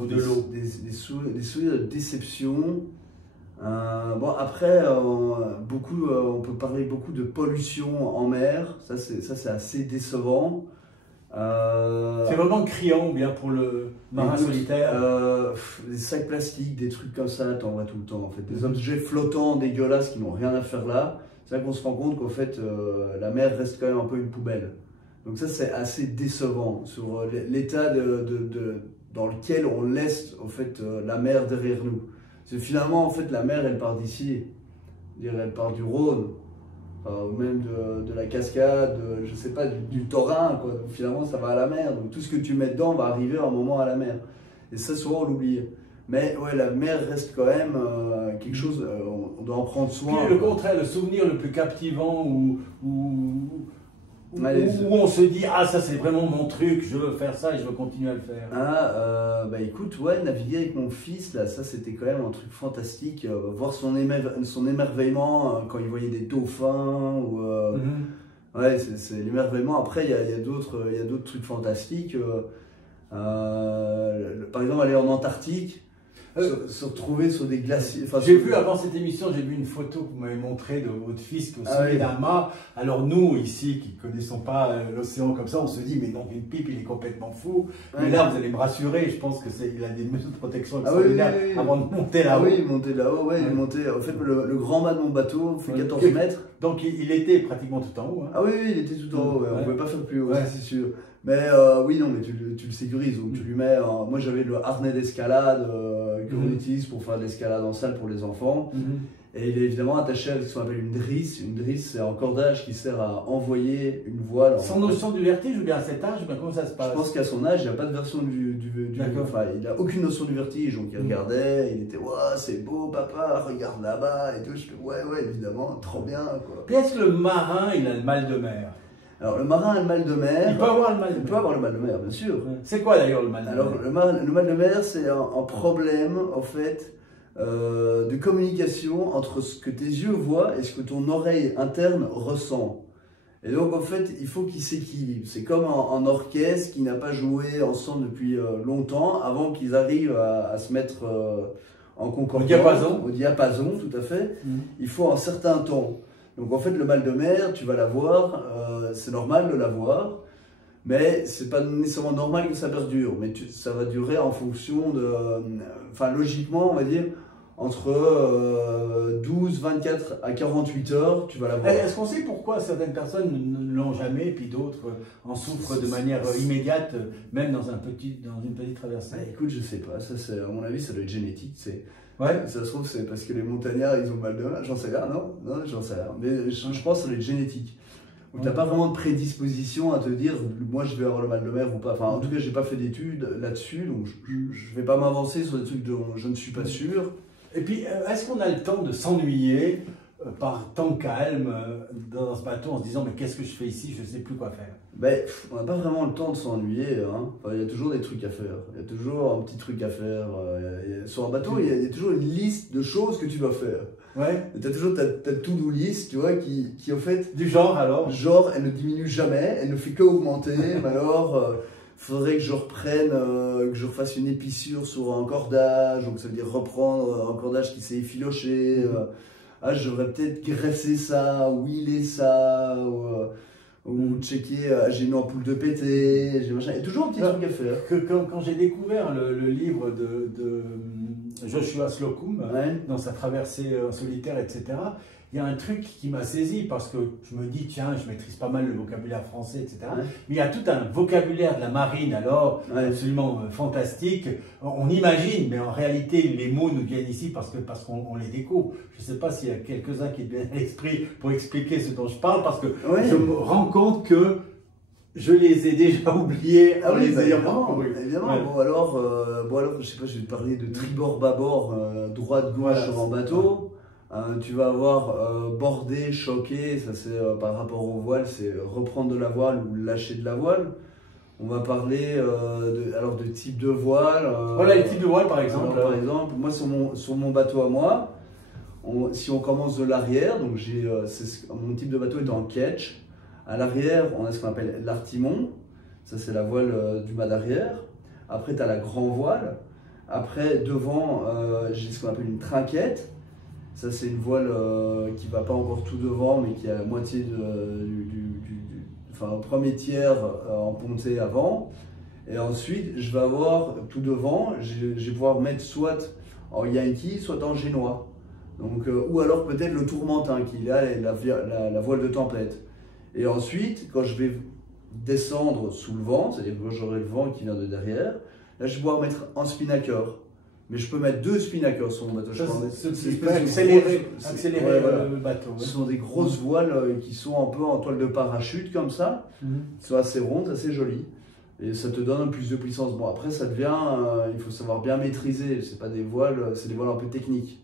ou de l'eau? Des souvenirs de déception. Bon, après, on peut parler beaucoup de pollution en mer. Ça, c'est assez décevant. C'est vraiment criant ou bien pour le marin solitaire? Des sacs plastiques, des trucs comme ça, t'en vois tout le temps en fait. Des objets flottants dégueulasses qui n'ont rien à faire là. C'est là qu'on se rend compte qu'en fait la mer reste quand même un peu une poubelle. Donc ça c'est assez décevant sur l'état dans lequel on laisse en fait la mer derrière nous. Parce que finalement en fait la mer elle part d'ici, elle part du Rhône. Ou même de la cascade, je sais pas, du Torrent, quoi. Donc, finalement ça va à la mer, donc tout ce que tu mets dedans va arriver à un moment à la mer. Et ça souvent on l'oublie. Mais ouais, la mer reste quand même quelque chose, on doit en prendre soin. Puis le contraire, le souvenir le plus captivant où on se dit ah ça c'est vraiment mon truc, je veux faire ça et je veux continuer à le faire. Bah écoute, ouais, naviguer avec mon fils, là, ça c'était quand même un truc fantastique, voir son émerveillement quand il voyait des dauphins, ou, ouais, c'est l'émerveillement. Après il y a d'autres trucs fantastiques, par exemple aller en Antarctique. se retrouver sur des glaciers. Enfin, j'ai vu avant cette émission, j'ai vu une photo que vous m'avez montrée de votre fils au sommet d'un mât. Alors nous, ici, qui ne connaissons pas l'océan comme ça, on se dit, mais non, une pipe, il est complètement fou. Mais là, vous allez me rassurer, je pense qu'il a des mesures de protection extraordinaires avant de monter là-haut. Ah oui, monter là-haut, monter. En fait, le grand mât de mon bateau fait 14 mètres. Donc il était pratiquement tout en haut. Hein. Ah oui, il était tout en haut, on ne pouvait pas faire plus haut, c'est sûr. Mais oui, non, mais tu le sécurises, donc tu lui mets. Moi j'avais le harnais d'escalade que l'on utilise pour faire de l'escalade en salle pour les enfants. Et il est évidemment attaché avec ce qu'on appelle une drisse. Une drisse, c'est un cordage qui sert à envoyer une voile. Sans notion du vertige ou bien à cet âge, comment ça se passe? Je pense qu'à son âge, il n'y a pas de version enfin, il n'a aucune notion du vertige. Donc il regardait, il était ouais, c'est beau, papa, regarde là-bas et tout. Je fais ouais, évidemment, trop bien. Puis est-ce que le marin, il a le mal de mer? Alors le marin a le mal de mer. Il peut avoir le mal de mer. Il peut avoir le mal de mer, bien sûr. C'est quoi d'ailleurs le mal de mer? Alors le mal de mer, c'est un problème en fait. De communication entre ce que tes yeux voient et ce que ton oreille interne ressent. Et donc en fait, il faut qu'ils s'équilibrent. C'est comme un orchestre qui n'a pas joué ensemble depuis longtemps avant qu'ils arrivent à se mettre en concordance. Au diapason, tout à fait. Il faut un certain temps. Donc en fait, le mal de mer, tu vas l'avoir, c'est normal de l'avoir. Mais c'est pas nécessairement normal que ça perdure, mais ça va durer en fonction de, enfin logiquement on va dire, entre 12, 24 à 48 heures, tu vas l'avoir. Est-ce qu'on sait pourquoi certaines personnes ne l'ont jamais, puis d'autres en souffrent de manière immédiate, même dans une petite traversée? Écoute, je sais pas, ça c'est, à mon avis ça doit être génétique, ouais. Ça se trouve c'est parce que les montagnards ils ont mal de mer, j'en sais rien, non, j'en sais rien, mais je pense que ça doit être génétique. Tu n'as pas vraiment de prédisposition à te dire moi je vais avoir le mal de mer ou pas. Enfin, en tout cas, j'ai pas fait d'études là-dessus, donc je ne vais pas m'avancer sur des trucs dont je ne suis pas sûr. Et puis, est-ce qu'on a le temps de s'ennuyer par temps calme dans ce bateau en se disant mais qu'est-ce que je fais ici, je ne sais plus quoi faire? Ben, on n'a pas vraiment le temps de s'ennuyer. Hein. Enfin, il y a toujours des trucs à faire. Il y a toujours un petit truc à faire. Sur un bateau, il y a toujours une liste de choses que tu dois faire. Ouais. Tu as toujours ta to-do list, tu vois, qui en fait... Du genre alors? Genre, elle ne diminue jamais, elle ne fait qu'augmenter. Mais alors, faudrait que je reprenne, que je refasse une épissure sur un cordage. Donc ça veut dire reprendre un cordage qui s'est effiloché. Je devrais peut-être graisser ça, huiler ça, ou checker, j'ai une ampoule de pété, j'ai machin. Il y a toujours un petit truc à faire. Quand j'ai découvert le livre de Joshua Slocum, dans sa traversée en solitaire, etc., il y a un truc qui m'a saisi parce que je me dis, tiens, je maîtrise pas mal le vocabulaire français, etc. Mais il y a tout un vocabulaire de la marine, alors, absolument fantastique. On imagine, mais en réalité, les mots nous viennent ici parce qu'on les découvre. Je ne sais pas s'il y a quelques-uns qui te viennent à l'esprit pour expliquer ce dont je parle, parce que je me rends compte que je les ai déjà oubliés. Évidemment. Bon alors, je sais pas, je vais te parler de tribord, bâbord, droite-gauche sur un bateau. Tu vas avoir bordé, choqué, ça c'est par rapport aux voiles, c'est reprendre de la voile ou lâcher de la voile. On va parler de type de voile. Voilà les types de voiles par exemple. Par exemple, moi sur mon bateau à moi, si on commence de l'arrière, donc mon type de bateau est en ketch. À l'arrière, on a ce qu'on appelle l'artimon, ça c'est la voile du mât d'arrière. Après, tu as la grand voile. Après, devant, j'ai ce qu'on appelle une trinquette. Ça, c'est une voile qui ne va pas encore tout devant, mais qui a la moitié enfin, premier tiers en pontée avant. Et ensuite, je vais avoir tout devant, je vais pouvoir mettre soit en yankee, soit en génois. Donc, ou alors peut-être le tourmentin, qui est la voile de tempête. Et ensuite, quand je vais descendre sous le vent, c'est-à-dire que j'aurai le vent qui vient de derrière, là, je vais pouvoir mettre un spinnaker. Mais je peux mettre 2 spinnakers sur mon bateau. Accélérer le bateau. Ce sont des grosses voiles qui sont un peu en toile de parachute comme ça. Qui sont assez rondes, assez jolies. Et ça te donne plus de puissance. Bon, après, ça devient, il faut savoir bien maîtriser. C'est pas des voiles, c'est des voiles un peu techniques.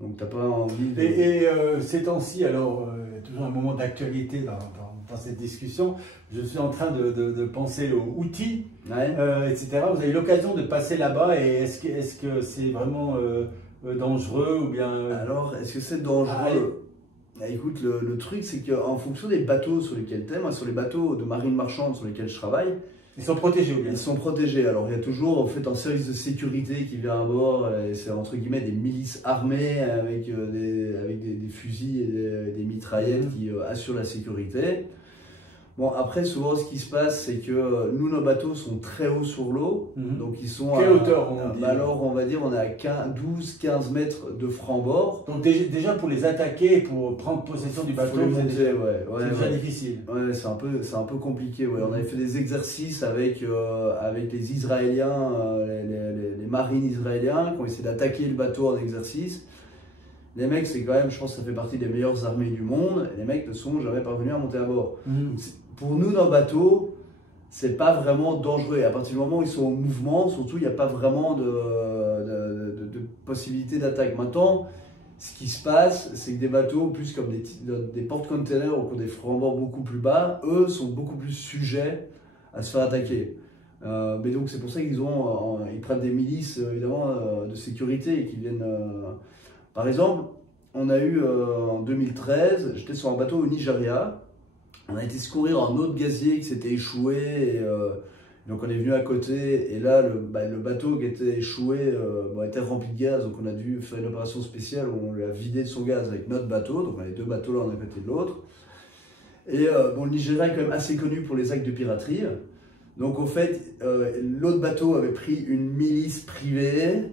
Donc, tu n'as pas envie de... Et ces temps-ci, alors, toujours un moment d'actualité dans cette discussion, je suis en train de penser aux outils, etc. Vous avez eu l'occasion de passer là-bas et est-ce que c'est vraiment dangereux ou bien... Alors, est-ce que c'est dangereux? Écoute, le truc, c'est qu'en fonction des bateaux sur lesquels tu es, moi, sur les bateaux de marine marchande sur lesquels je travaille, Ils sont protégés ou bien? Ils sont protégés. Alors il y a toujours en fait un service de sécurité qui vient à bord, et c'est entre guillemets des milices armées avec des fusils et des mitraillettes qui assurent la sécurité. Bon, après, souvent, ce qui se passe, c'est que nous, nos bateaux sont très hauts sur l'eau. Donc, ils sont Quelle hauteur, on dit? Alors, on va dire, on est à 12-15 mètres de franc-bord. Donc, déjà, pour les attaquer, pour prendre possession du bateau, c'est déjà difficile. Ouais, c'est un peu compliqué. Ouais. On avait fait des exercices avec les Israéliens, les marines israéliens, qui ont essayé d'attaquer le bateau en exercice. Les mecs, c'est quand même, je pense que ça fait partie des meilleures armées du monde. Et les mecs ne sont jamais parvenus à monter à bord. Donc, pour nous, dans le bateau, c'est pas vraiment dangereux. À partir du moment où ils sont en mouvement, surtout, il n'y a pas vraiment de possibilité d'attaque. Maintenant, ce qui se passe, c'est que des bateaux, plus comme des porte-containers ou des francs-bords beaucoup plus bas, eux sont beaucoup plus sujets à se faire attaquer. Mais donc, c'est pour ça qu'ils ils prennent des milices, évidemment, de sécurité qui viennent. Par exemple, on a eu en 2013, j'étais sur un bateau au Nigeria. On a été secourir un autre gazier qui s'était échoué, et donc on est venu à côté, et là le bateau qui était échoué était rempli de gaz, donc on a dû faire une opération spéciale où on lui a vidé de son gaz avec notre bateau, donc on avait deux bateaux l'un à côté de l'autre. Et bon, le Nigeria est quand même assez connu pour les actes de piraterie, donc au fait l'autre bateau avait pris une milice privée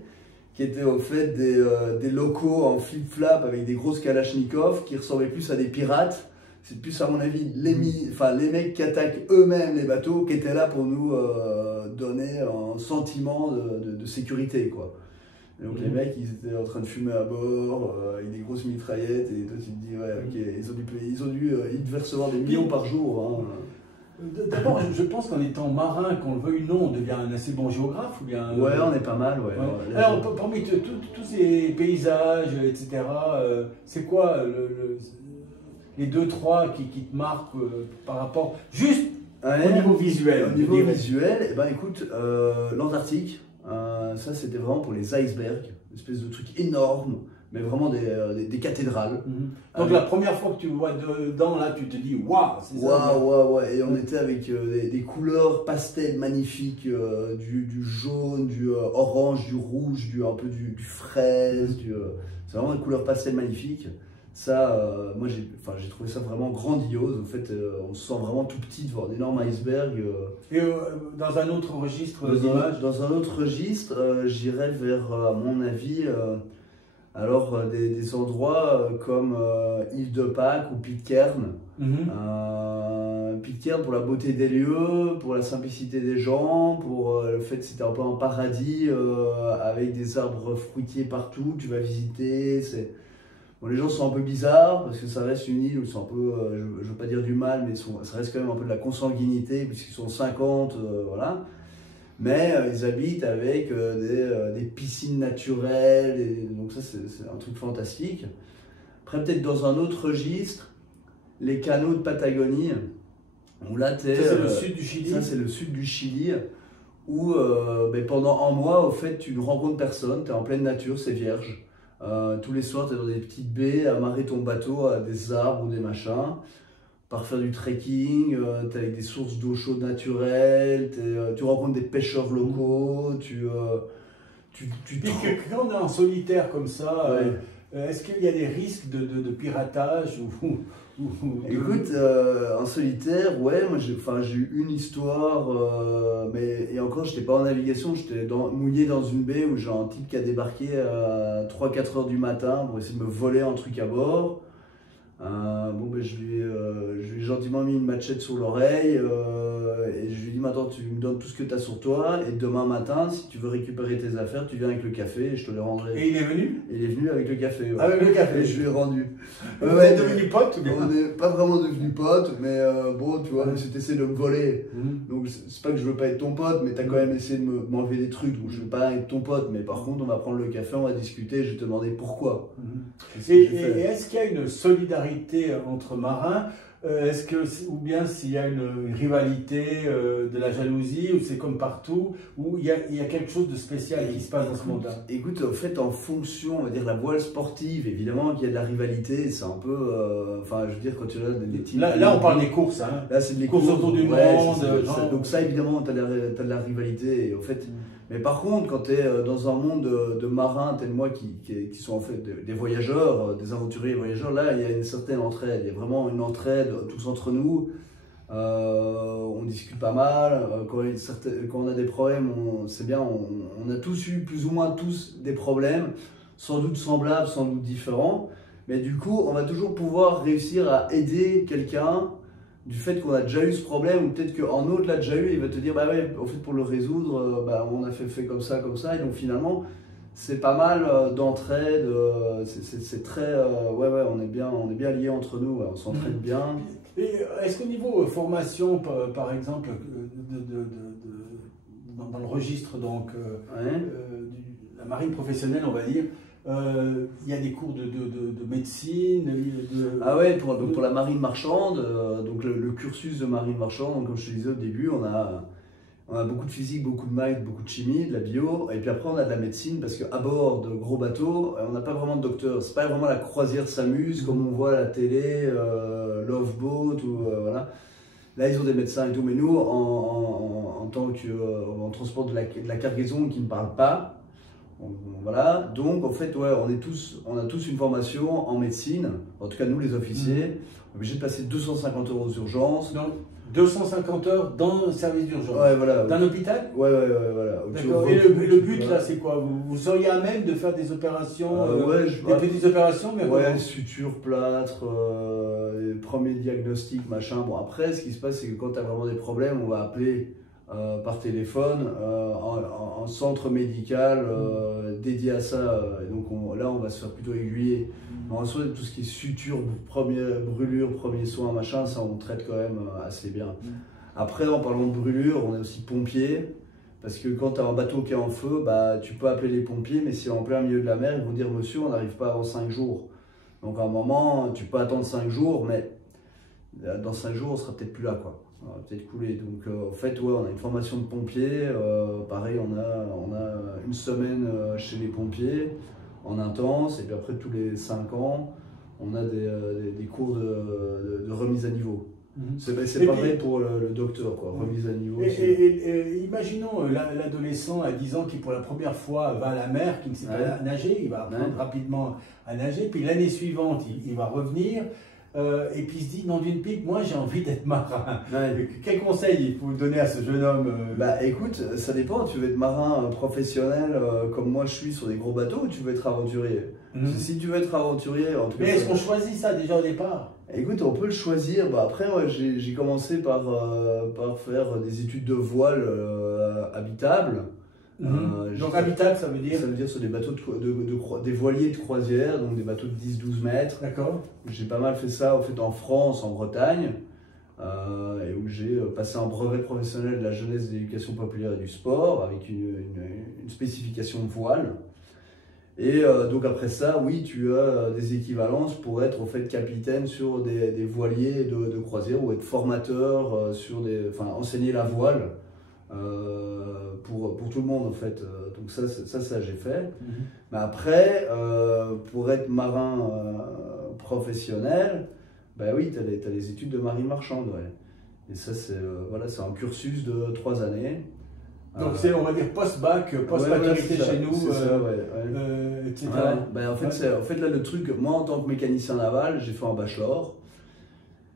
qui étaient au fait des locaux en flip-flap avec des grosses kalachnikovs qui ressemblaient plus à des pirates. C'est plus, à mon avis, les mecs qui attaquent eux-mêmes les bateaux qui étaient là pour nous donner un sentiment de sécurité, quoi. Et donc les mecs, ils étaient en train de fumer à bord, avec des grosses mitraillettes, et toi tu te dis, ouais, ok, ils devaient recevoir des millions par jour. Hein. D'abord, je pense qu'en étant marin, qu'on le veuille ou non, on devient un assez bon géographe, ou bien... Ouais, on est pas mal, ouais. Alors, parmi tous ces paysages, etc., c'est quoi les deux, trois qui te marquent par rapport, juste au niveau visuel? Au niveau visuel, eh ben, écoute, l'Antarctique, ça c'était vraiment pour les icebergs, une espèce de truc énorme, mais vraiment des cathédrales. Donc la première fois que tu vois dedans, là, tu te dis waouh, c'est ça. Waouh, et on était avec des couleurs pastel magnifiques, du jaune, du orange, du rouge, un peu du fraise, c'est vraiment des couleurs pastel magnifiques. Ça, moi j'ai trouvé ça vraiment grandiose. En fait, on se sent vraiment tout petit de voir d'énormes icebergs. Et dans un autre registre d'image? Dans un autre registre, j'irais vers, à mon avis, des endroits comme Île de Pâques ou Pitcairn. Pitcairn pour la beauté des lieux, pour la simplicité des gens, pour le fait que c'était un peu un paradis avec des arbres fruitiers partout. Tu vas visiter. Bon, les gens sont un peu bizarres parce que ça reste une île où ils sont un peu, je ne veux pas dire du mal, mais ça reste quand même un peu de la consanguinité puisqu'ils sont 50, voilà. Mais ils habitent avec des piscines naturelles, donc ça c'est un truc fantastique. Après peut-être dans un autre registre, les canaux de Patagonie, où là tu es... Ça c'est le sud du Chili? Ça c'est le sud du Chili, où pendant un mois, au fait, tu ne rencontres personne, tu es en pleine nature, c'est vierge. Tous les soirs, tu es dans des petites baies, amarrer ton bateau à des arbres ou des machins, par faire du trekking, tu es avec des sources d'eau chaude naturelles, tu rencontres des pêcheurs locaux, Quand on est en solitaire comme ça, ouais. Est-ce qu'il y a des risques de piratage Écoute, en solitaire, ouais, moi j'ai eu une histoire, et encore j'étais pas en navigation, j'étais mouillé dans une baie où j'ai un type qui a débarqué à 3-4 heures du matin pour essayer de me voler un truc à bord. Je lui ai gentiment mis une machette sur l'oreille et je lui ai dit maintenant tu me donnes tout ce que tu as sur toi et demain matin si tu veux récupérer tes affaires tu viens avec le café et je te les rendrai. Et il est venu? Il est venu avec le café. Ouais. Avec le café? Et je lui ai rendu. Vous êtes devenus potes ou bien? On n'est pas vraiment devenus potes mais bon tu vois c'est essayé de me voler. Donc c'est pas que je veux pas être ton pote mais tu as quand même essayé de m'enlever des trucs donc je veux pas être ton pote mais par contre on va prendre le café, on va discuter, je vais te demander pourquoi. Et est-ce qu'il y a une solidarité entre marins ou bien s'il y a une rivalité, de la jalousie, ou c'est comme partout, ou il y a quelque chose de spécial qui se passe dans ce monde-là? Écoute, en fait, en fonction, on va dire, la voile sportive, évidemment qu'il y a de la rivalité, c'est un peu, enfin, je veux dire, quand tu as des teams... Là, on parle des courses, hein. Là, c'est des courses autour du monde. Donc ça, évidemment, tu as, de la rivalité, et en fait... Mais par contre, quand tu es dans un monde de marins tels moi qui sont en fait des voyageurs, des aventuriers voyageurs, là il y a une certaine entraide, il y a vraiment une entraide tous entre nous. On discute pas mal, quand on a des problèmes, c'est bien, on a tous eu plus ou moins tous des problèmes, sans doute semblables, sans doute différents, mais du coup on va toujours pouvoir réussir à aider quelqu'un du fait qu'on a déjà eu ce problème, ou peut-être qu'un autre l'a déjà eu, et il va te dire, bah ouais, en fait pour le résoudre, on a fait comme ça, et donc finalement, c'est pas mal d'entraide, c'est très, ouais, on est bien liés entre nous, ouais, on s'entraide bien. Et est-ce qu'au niveau formation, par exemple, dans le registre donc, de la marine professionnelle, on va dire, il y a des cours de médecine. Ah ouais, pour la marine marchande, donc le cursus de marine marchande, donc comme je te disais au début, on a beaucoup de physique, beaucoup de maths, beaucoup de chimie, de la bio, et puis après on a de la médecine, parce qu'à bord de gros bateaux, on n'a pas vraiment de docteur. C'est pas vraiment la croisière s'amuse comme on voit à la télé, Love Boat, ou voilà. Là ils ont des médecins et tout, mais nous en tant qu'en transport de la cargaison qui ne parle pas, voilà, donc en fait, ouais, on a tous une formation en médecine, en tout cas nous les officiers, on est obligé de passer 250 € aux urgences. Donc 250 heures dans le service d'urgence. Ouais, voilà. Dans l'hôpital? Ouais, voilà. D'accord. Et le but là, c'est quoi? Vous seriez à même de faire des opérations, des petites opérations, mais ouais, suture, plâtre, premier diagnostic, machin. Bon, après, ce qui se passe, c'est que quand tu as vraiment des problèmes, on va appeler par téléphone en centre médical dédié à ça. Et donc là, on va se faire plutôt aiguiller. En soi, tout ce qui est suture, brûlure, premier soin, machin, ça on traite quand même assez bien. Après, en parlant de brûlure, on est aussi pompier. Parce que quand tu as un bateau qui est en feu, bah, tu peux appeler les pompiers, mais si en plein milieu de la mer, ils vont dire monsieur, on n'arrive pas avant 5 jours. Donc à un moment, tu peux attendre 5 jours, mais dans 5 jours, on sera peut-être plus là, quoi. On va peut-être couler. Donc en fait, ouais, on a une formation de pompier. Pareil, on a une semaine chez les pompiers en intense, et puis après tous les 5 ans, on a des cours de remise à niveau. C'est pareil pour le docteur, quoi, remise à niveau. Et imaginons l'adolescent à 10 ans qui pour la première fois va à la mer, qui ne sait pas nager, il va apprendre rapidement à nager, puis l'année suivante il va revenir, et puis il se dit, non d'une pipe, moi j'ai envie d'être marin. Quel conseil il faut donner à ce jeune homme? Bah écoute, ça dépend, tu veux être marin professionnel comme moi je suis sur des gros bateaux, ou tu veux être aventurier? Parce que si tu veux être aventurier, en tout cas... Mais est-ce qu'on choisit ça déjà au départ? Écoute, on peut le choisir. Bah, après, ouais, j'ai commencé par faire des études de voile habitable. Donc habitable, ça veut dire? Ça veut dire sur des bateaux des voiliers de croisière, donc des bateaux de 10-12 mètres. D'accord. J'ai pas mal fait ça en fait en France, en Bretagne, et où j'ai passé un brevet professionnel de la jeunesse, de l'éducation populaire et du sport, avec une spécification de voile. Et donc après ça, oui, tu as des équivalences pour être en fait capitaine sur des voiliers de croisière, ou être formateur enfin enseigner la voile pour tout le monde en fait. Donc ça j'ai fait. Mais après, pour être marin professionnel, bah oui, tu as les études de marine marchande, ouais. Et ça c'est voilà, c'est un cursus de 3 années. Donc c'est, on va dire, post-bac, post-maturité chez nous, etc. Bah, en fait, là, le truc, moi, en tant que mécanicien naval, j'ai fait un bachelor.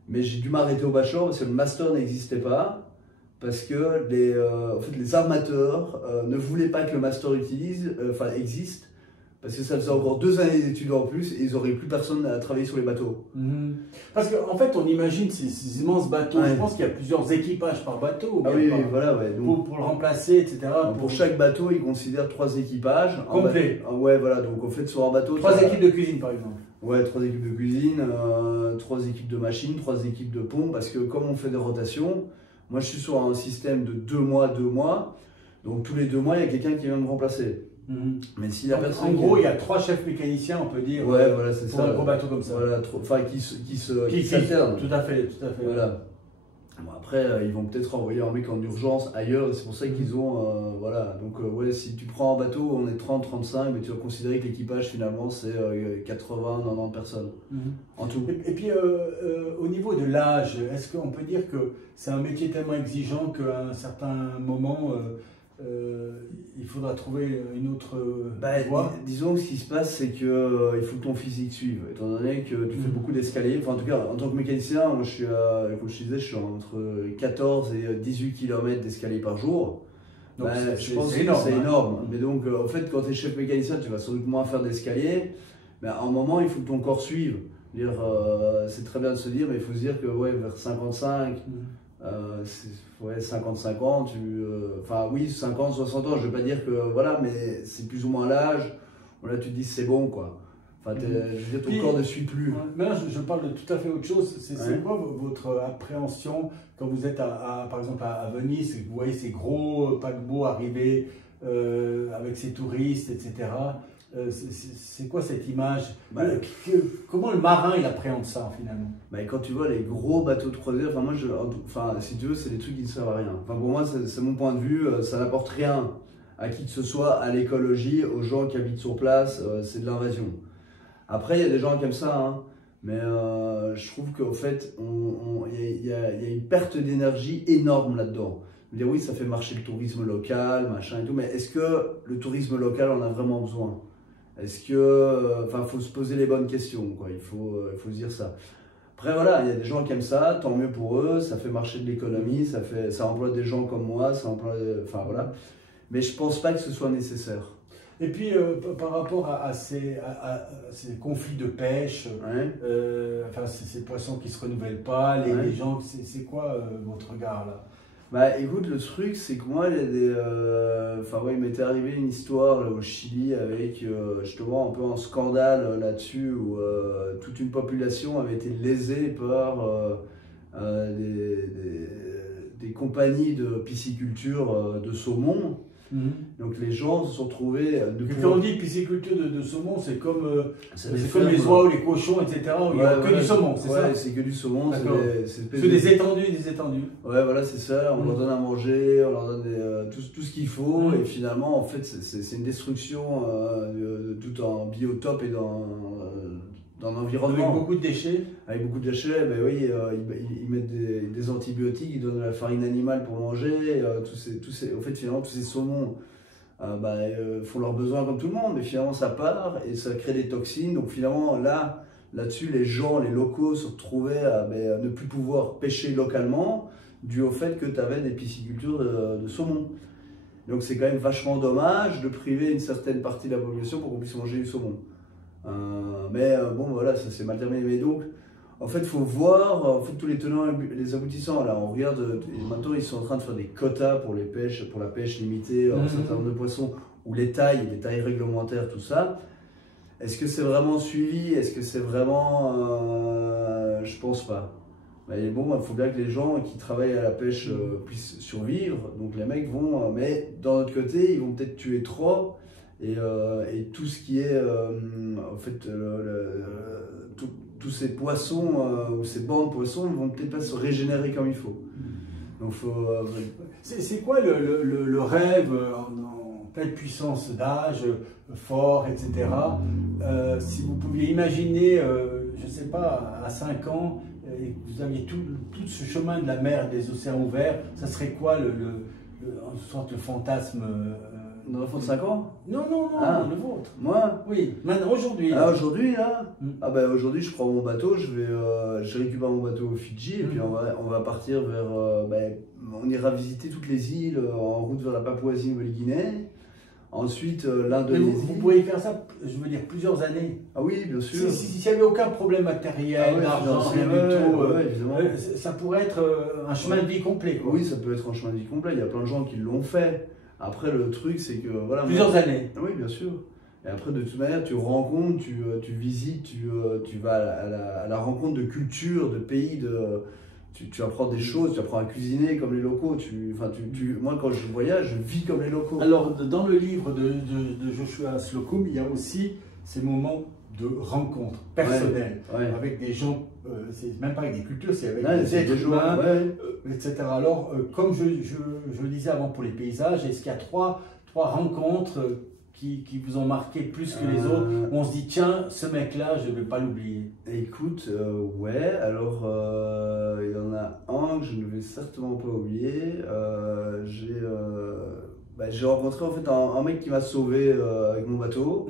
Mais j'ai dû m'arrêter au bachelor parce que le master n'existait pas. Parce que en fait, les armateurs ne voulaient pas que le master existe. Parce que ça faisait encore 2 années d'études en plus, et ils n'auraient plus personne à travailler sur les bateaux. Parce qu'en fait, on imagine ces immenses bateaux, je pense qu'il y a plusieurs équipages par bateau. Ah oui, voilà, ouais. Donc, pour le remplacer, etc. Pour chaque bateau, ils considèrent 3 équipages. Complet. Ouais, voilà, donc en fait, sur un bateau... 3 équipes de cuisine, par exemple. Ouais, 3 équipes de cuisine, 3 équipes de machines, 3 équipes de pompes, parce que comme on fait des rotations, moi je suis sur un système de 2 mois, 2 mois, donc tous les 2 mois, il y a quelqu'un qui vient me remplacer. Mais si la personne. En gros, il y a 3 chefs mécaniciens, on peut dire, ouais, voilà, c'est pour ça. un gros bateau comme ça. Voilà, enfin, qui s'alternent. Tout à fait, tout à fait. Voilà. Bon, après, ils vont peut-être envoyer un mec en urgence ailleurs, et c'est pour ça qu'ils ont. Voilà. Donc, ouais, si tu prends un bateau, on est 30-35, mais tu vas considérer que l'équipage, finalement, c'est 80-90 personnes en tout. Et puis, au niveau de l'âge, est-ce qu'on peut dire que c'est un métier tellement exigeant qu'à un certain moment, il faudra trouver une autre voie? Disons que ce qui se passe, c'est qu'il faut que ton physique suive. Étant donné que tu fais beaucoup d'escaliers, enfin en tout cas en tant que mécanicien, moi, comme je te disais, je suis entre 14 et 18 km d'escalier par jour. Donc Je pense que c'est énorme. Mais donc en fait, quand tu es chef mécanicien, tu vas sans doute moins faire d'escalier. Mais à un moment, il faut que ton corps suive. C'est très bien de se dire, mais il faut se dire que ouais, vers 55. Ouais, 55 ans, enfin oui, 50, 60 ans, je ne vais pas dire que voilà, mais c'est plus ou moins l'âge où là tu te dis c'est bon quoi. Enfin, je veux dire, ton corps ne suit plus. Mais là, je parle de tout à fait autre chose. C'est quoi votre appréhension quand vous êtes par exemple à Venise, et que vous voyez ces gros paquebots arriver avec ces touristes, etc. C'est quoi cette image? Comment le marin il appréhende ça finalement? Quand tu vois les gros bateaux de croisière, si tu veux, c'est des trucs qui ne servent à rien. Enfin, pour moi, c'est mon point de vue, ça n'apporte rien à qui que ce soit, à l'écologie, aux gens qui habitent sur place, c'est de l'invasion. Après, il y a des gens qui aiment ça, hein, mais je trouve qu'au fait, il y a une perte d'énergie énorme là-dedans. Dire oui, ça fait marcher le tourisme local, machin et tout, mais est-ce que le tourisme local en a vraiment besoin? Est-ce que, faut se poser les bonnes questions, quoi. Il faut se dire ça. Après, voilà, il y a des gens qui aiment ça, tant mieux pour eux, ça fait marcher de l'économie, ça emploie des gens comme moi, voilà. Mais je pense pas que ce soit nécessaire. Et puis, par rapport à ces conflits de pêche, ces poissons qui ne se renouvellent pas, les gens, c'est quoi votre regard là? Écoute, le truc, c'est que moi, il m'était arrivé une histoire là, au Chili avec justement un peu un scandale là-dessus où toute une population avait été lésée par des compagnies de pisciculture de saumon. Donc les gens se sont trouvés. Quand on dit pisciculture de saumon, c'est comme les oies ou les cochons, etc. Où il n'y a que du saumon, c'est ça? C'est que du saumon. C'est des étendues, des étendues. Ouais, voilà, c'est ça. On leur donne à manger, on leur donne tout ce qu'il faut. Et finalement, en fait, c'est une destruction de tout un biotope et dans l'environnement. Avec beaucoup de déchets. Avec beaucoup de déchets, oui, ils mettent des antibiotiques, ils donnent de la farine animale pour manger. En fait, finalement, tous ces saumons font leurs besoins comme tout le monde, mais finalement, ça part et ça crée des toxines. Donc finalement, là-dessus, les locaux se retrouvaient à ne plus pouvoir pêcher localement, dû au fait que tu avais des piscicultures de saumon. Donc c'est quand même vachement dommage de priver une certaine partie de la population pour qu'on puisse manger du saumon. Voilà, ça s'est mal terminé. Mais donc, en fait, il faut voir, il faut que tous les tenants et les aboutissants, là, on regarde, maintenant ils sont en train de faire des quotas pour la pêche limitée, un certain nombre de poissons, ou les tailles réglementaires, tout ça. Est-ce que c'est vraiment suivi? Est-ce que c'est vraiment... je pense pas. Il faut bien que les gens qui travaillent à la pêche puissent survivre. Donc les mecs vont... mais d'un autre côté, ils vont peut-être tuer trop. Et tout ce qui est, en fait, tous ces poissons ou ces bancs de poissons ne vont peut-être pas se régénérer comme il faut. Donc, c'est quoi le rêve en pleine puissance d'âge, fort, etc. Si vous pouviez imaginer, je ne sais pas, à 5 ans, et que vous aviez tout ce chemin de la mer, des océans ouverts, ça serait quoi en sorte de fantasme dans le fond de 5 ans? Non, le vôtre. Moi? Oui, maintenant, aujourd'hui. Aujourd'hui, là aujourd'hui, je prends mon bateau, je récupère mon bateau au Fidji, et puis on va partir vers... on ira visiter toutes les îles en route vers la Papouasie-Nouvelle-Guinée. Ensuite, l'Indonésie. Vous pourriez faire ça, je veux dire, plusieurs années. Ah oui, bien sûr. S'il n'y avait aucun problème matériel, d'argent, rien du tout, ça pourrait être un chemin de vie complet. Quoi. Oui, ça peut être un chemin de vie complet. Il y a plein de gens qui l'ont fait. Après, le truc, c'est que... voilà. Plusieurs années. Oui, bien sûr. Et après, de toute manière, tu rencontres, tu visites, tu vas à la rencontre de cultures, de pays, tu apprends des choses, tu apprends à cuisiner comme les locaux. Moi, quand je voyage, je vis comme les locaux. Alors, dans le livre de Joshua Slocum, il y a aussi ces moments de rencontres personnelles avec des gens, c'est même pas avec des cultures, c'est avec des êtres humains, etc. Alors, comme je le disais avant pour les paysages, est-ce qu'il y a trois rencontres qui vous ont marqué plus que les autres, où on se dit tiens, ce mec-là, je ne vais pas l'oublier? Écoute, alors il y en a un que je ne vais certainement pas oublier. J'ai rencontré en fait un mec qui m'a sauvé avec mon bateau.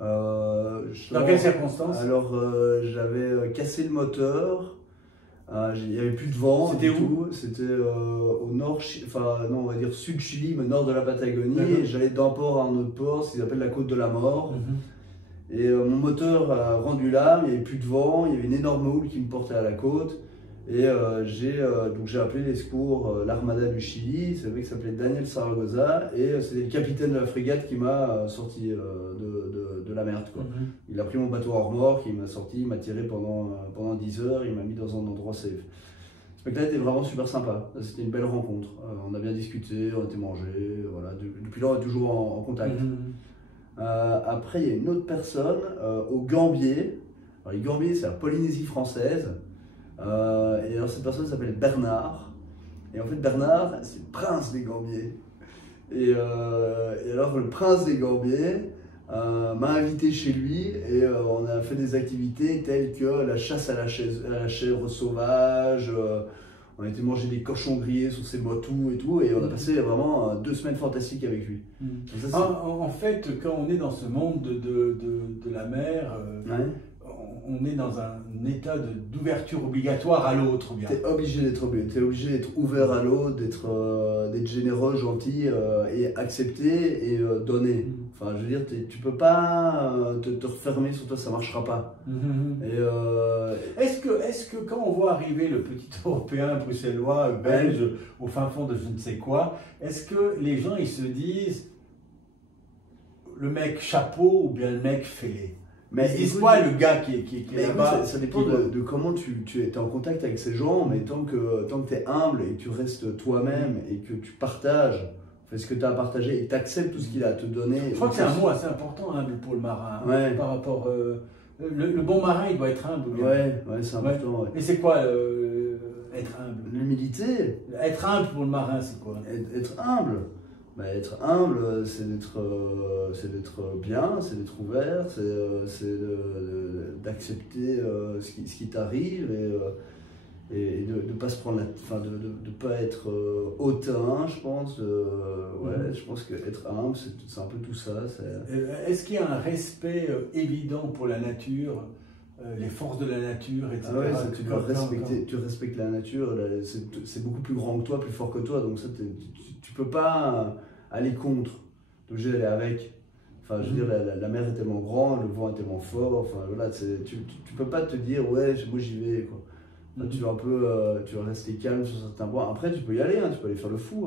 Dans quelles circonstances? Alors j'avais cassé le moteur. Il n'y avait plus de vent. C'était où? C'était au nord, non, on va dire sud Chili, mais nord de la Patagonie. Et j'allais d'un port à un autre port, ce qu'ils appellent la côte de la mort. Et mon moteur a rendu l'âme, il n'y avait plus de vent, il y avait une énorme houle qui me portait à la côte. Et j'ai appelé les secours, l'Armada du Chili, c'est un mec qui s'appelait Daniel Zaragoza, et c'était le capitaine de la frégate qui m'a sorti de la merde, quoi. Il a pris mon bateau en remorque, il m'a sorti, il m'a tiré pendant 10 heures, il m'a mis dans un endroit safe. Ce mec-là était vraiment super sympa, c'était une belle rencontre. On a bien discuté, on a été mangé, voilà. Depuis là on est toujours en contact. Après il y a une autre personne au Gambier. Alors, les Gambiers c'est la Polynésie française. Et alors cette personne s'appelle Bernard, et en fait Bernard c'est le prince des Gambiers, et alors le prince des Gambiers m'a invité chez lui, et on a fait des activités telles que la chasse à la chèvre sauvage, on a été manger des cochons grillés sur ses motous et tout, et on a passé vraiment 2 semaines fantastiques avec lui. En fait, quand on est dans ce monde de la mer, on est dans un état d'ouverture obligatoire à l'autre. Tu es obligé d'être ouvert à l'autre, d'être généreux, gentil, et accepter et donner. Enfin, je veux dire, tu peux pas te refermer sur toi, ça marchera pas. Est-ce que quand on voit arriver le petit Européen, bruxellois, belge, au fin fond de je ne sais quoi, est-ce que les gens ils se disent le mec chapeau ou bien le mec fêlé? Mais ils disent quoi, le gars qui est là-bas? Ça dépend de comment tu es en contact avec ces gens, mais tant que tu es humble et que tu restes toi-même et que tu partages ce que tu as à partager et tu acceptes tout ce qu'il a à te donner. Je crois que c'est un mot assez important, humble, pour le marin. Par rapport. Le bon marin, il doit être humble. Ouais, c'est important. Et c'est quoi être humble? L'humilité. Être humble pour le marin, c'est quoi? Être humble. Être humble, c'est d'être bien, c'est d'être ouvert, c'est d'accepter ce qui t'arrive et de ne pas se prendre de pas être hautain, je pense. Je pense qu'être humble, c'est un peu tout ça. Est-ce qu'il y a un respect évident pour la nature, les forces de la nature, etc. Tu respectes la nature, c'est beaucoup plus grand que toi, plus fort que toi, donc ça, tu peux pas aller contre, tu es obligé d'aller avec. Enfin, je veux dire, la mer est tellement grande, le vent est tellement fort, enfin voilà, tu peux pas te dire ouais, moi j'y vais, quoi. Tu vas tu vas rester calme sur certains points. Après, tu peux y aller, tu peux aller faire le fou,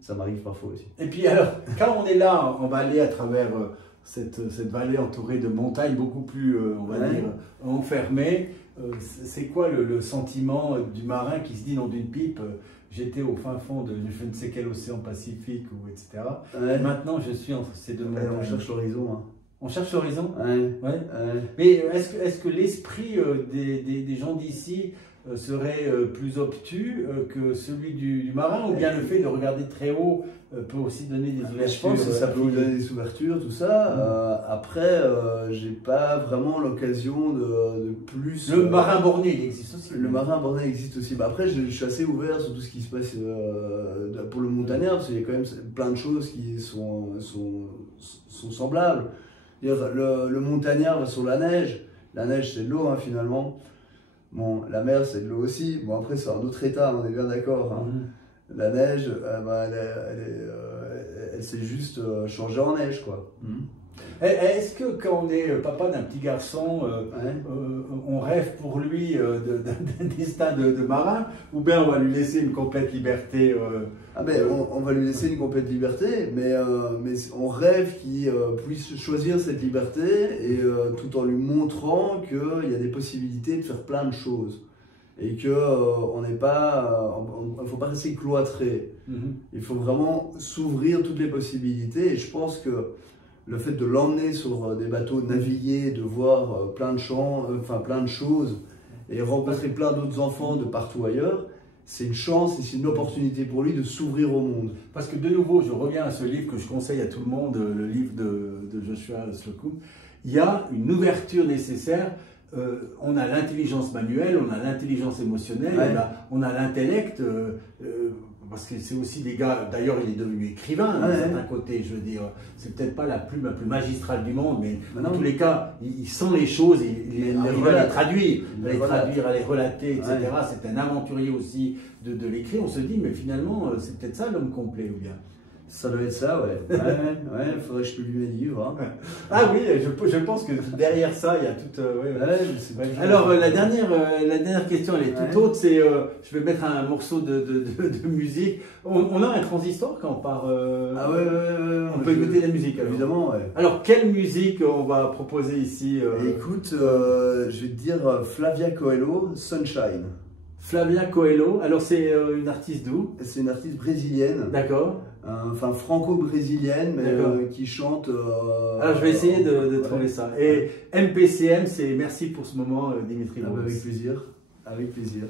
ça m'arrive parfois aussi. Et puis alors, quand on est là, on va aller à travers cette vallée entourée de montagnes beaucoup plus, on va dire, enfermées. C'est quoi le sentiment du marin qui se dit dans une pipe, j'étais au fin fond de je ne sais quel océan Pacifique, ou etc. Maintenant, je suis entre ces deux montagnes. On cherche l'horizon. On cherche l'horizon. Mais est-ce que l'esprit des gens d'ici serait plus obtus que celui du marin, ou bien le fait de regarder très haut peut aussi donner des ouvertures? Je pense que ça peut vous donner des ouvertures, tout ça. Après, j'ai pas vraiment l'occasion de plus. Le marin borné, il existe aussi. Le marin borné existe aussi. Après, je suis assez ouvert sur tout ce qui se passe pour le montagnard, parce qu'il y a quand même plein de choses qui sont semblables. Le montagnard va sur la neige c'est de l'eau, finalement. Bon, la mer c'est de l'eau aussi. Bon, après c'est un autre état, on est bien d'accord. La neige, elle s'est juste changée en neige, quoi. Est-ce que quand on est papa d'un petit garçon, on rêve pour lui d'un destin de marin, ou bien on va lui laisser une complète liberté? On va lui laisser une complète liberté, mais on rêve qu'il puisse choisir cette liberté, et tout en lui montrant qu'il y a des possibilités de faire plein de choses. et que on n'est pas, il faut pas rester cloîtré. Il faut vraiment s'ouvrir toutes les possibilités. Et je pense que le fait de l'emmener sur des bateaux, naviguer, de voir plein de champs, plein de choses, et rencontrer plein d'autres enfants de partout ailleurs, c'est une chance et c'est une opportunité pour lui de s'ouvrir au monde. Parce que de nouveau, je reviens à ce livre que je conseille à tout le monde, le livre de Joshua Slocum. Il y a une ouverture nécessaire. On a l'intelligence manuelle, on a l'intelligence émotionnelle, Ouais. on a l'intellect. Parce que c'est aussi des gars, d'ailleurs il est devenu écrivain d'un certain côté, je veux dire, c'est peut-être pas la plume la plus magistrale du monde, mais en tous les cas, il sent les choses, il arrive à les traduire, à les relater, etc. Ouais. C'est un aventurier aussi de l'écrit, on se dit, mais finalement, c'est peut-être ça l'homme complet, ou bien. Ça doit être ça, ouais. Ouais, il faudrait que je publie mes livres. Hein. Ah oui, je pense que derrière ça, il y a tout... Alors, la dernière question, elle est toute autre, c'est, je vais mettre un morceau de musique. On a un transistor quand on part... Ah ouais, on peut écouter la musique, alors. Évidemment, ouais. Alors, quelle musique on va proposer ici Écoute, je vais te dire Flavia Coelho, Sunshine. Flavia Coelho, alors c'est une artiste d'où? C'est une artiste brésilienne. D'accord. Enfin franco-brésilienne, mais qui chante. Alors je vais essayer de trouver ça. Et MPCM, c'est merci pour ce moment, Dimitri. Avec plaisir. Avec plaisir.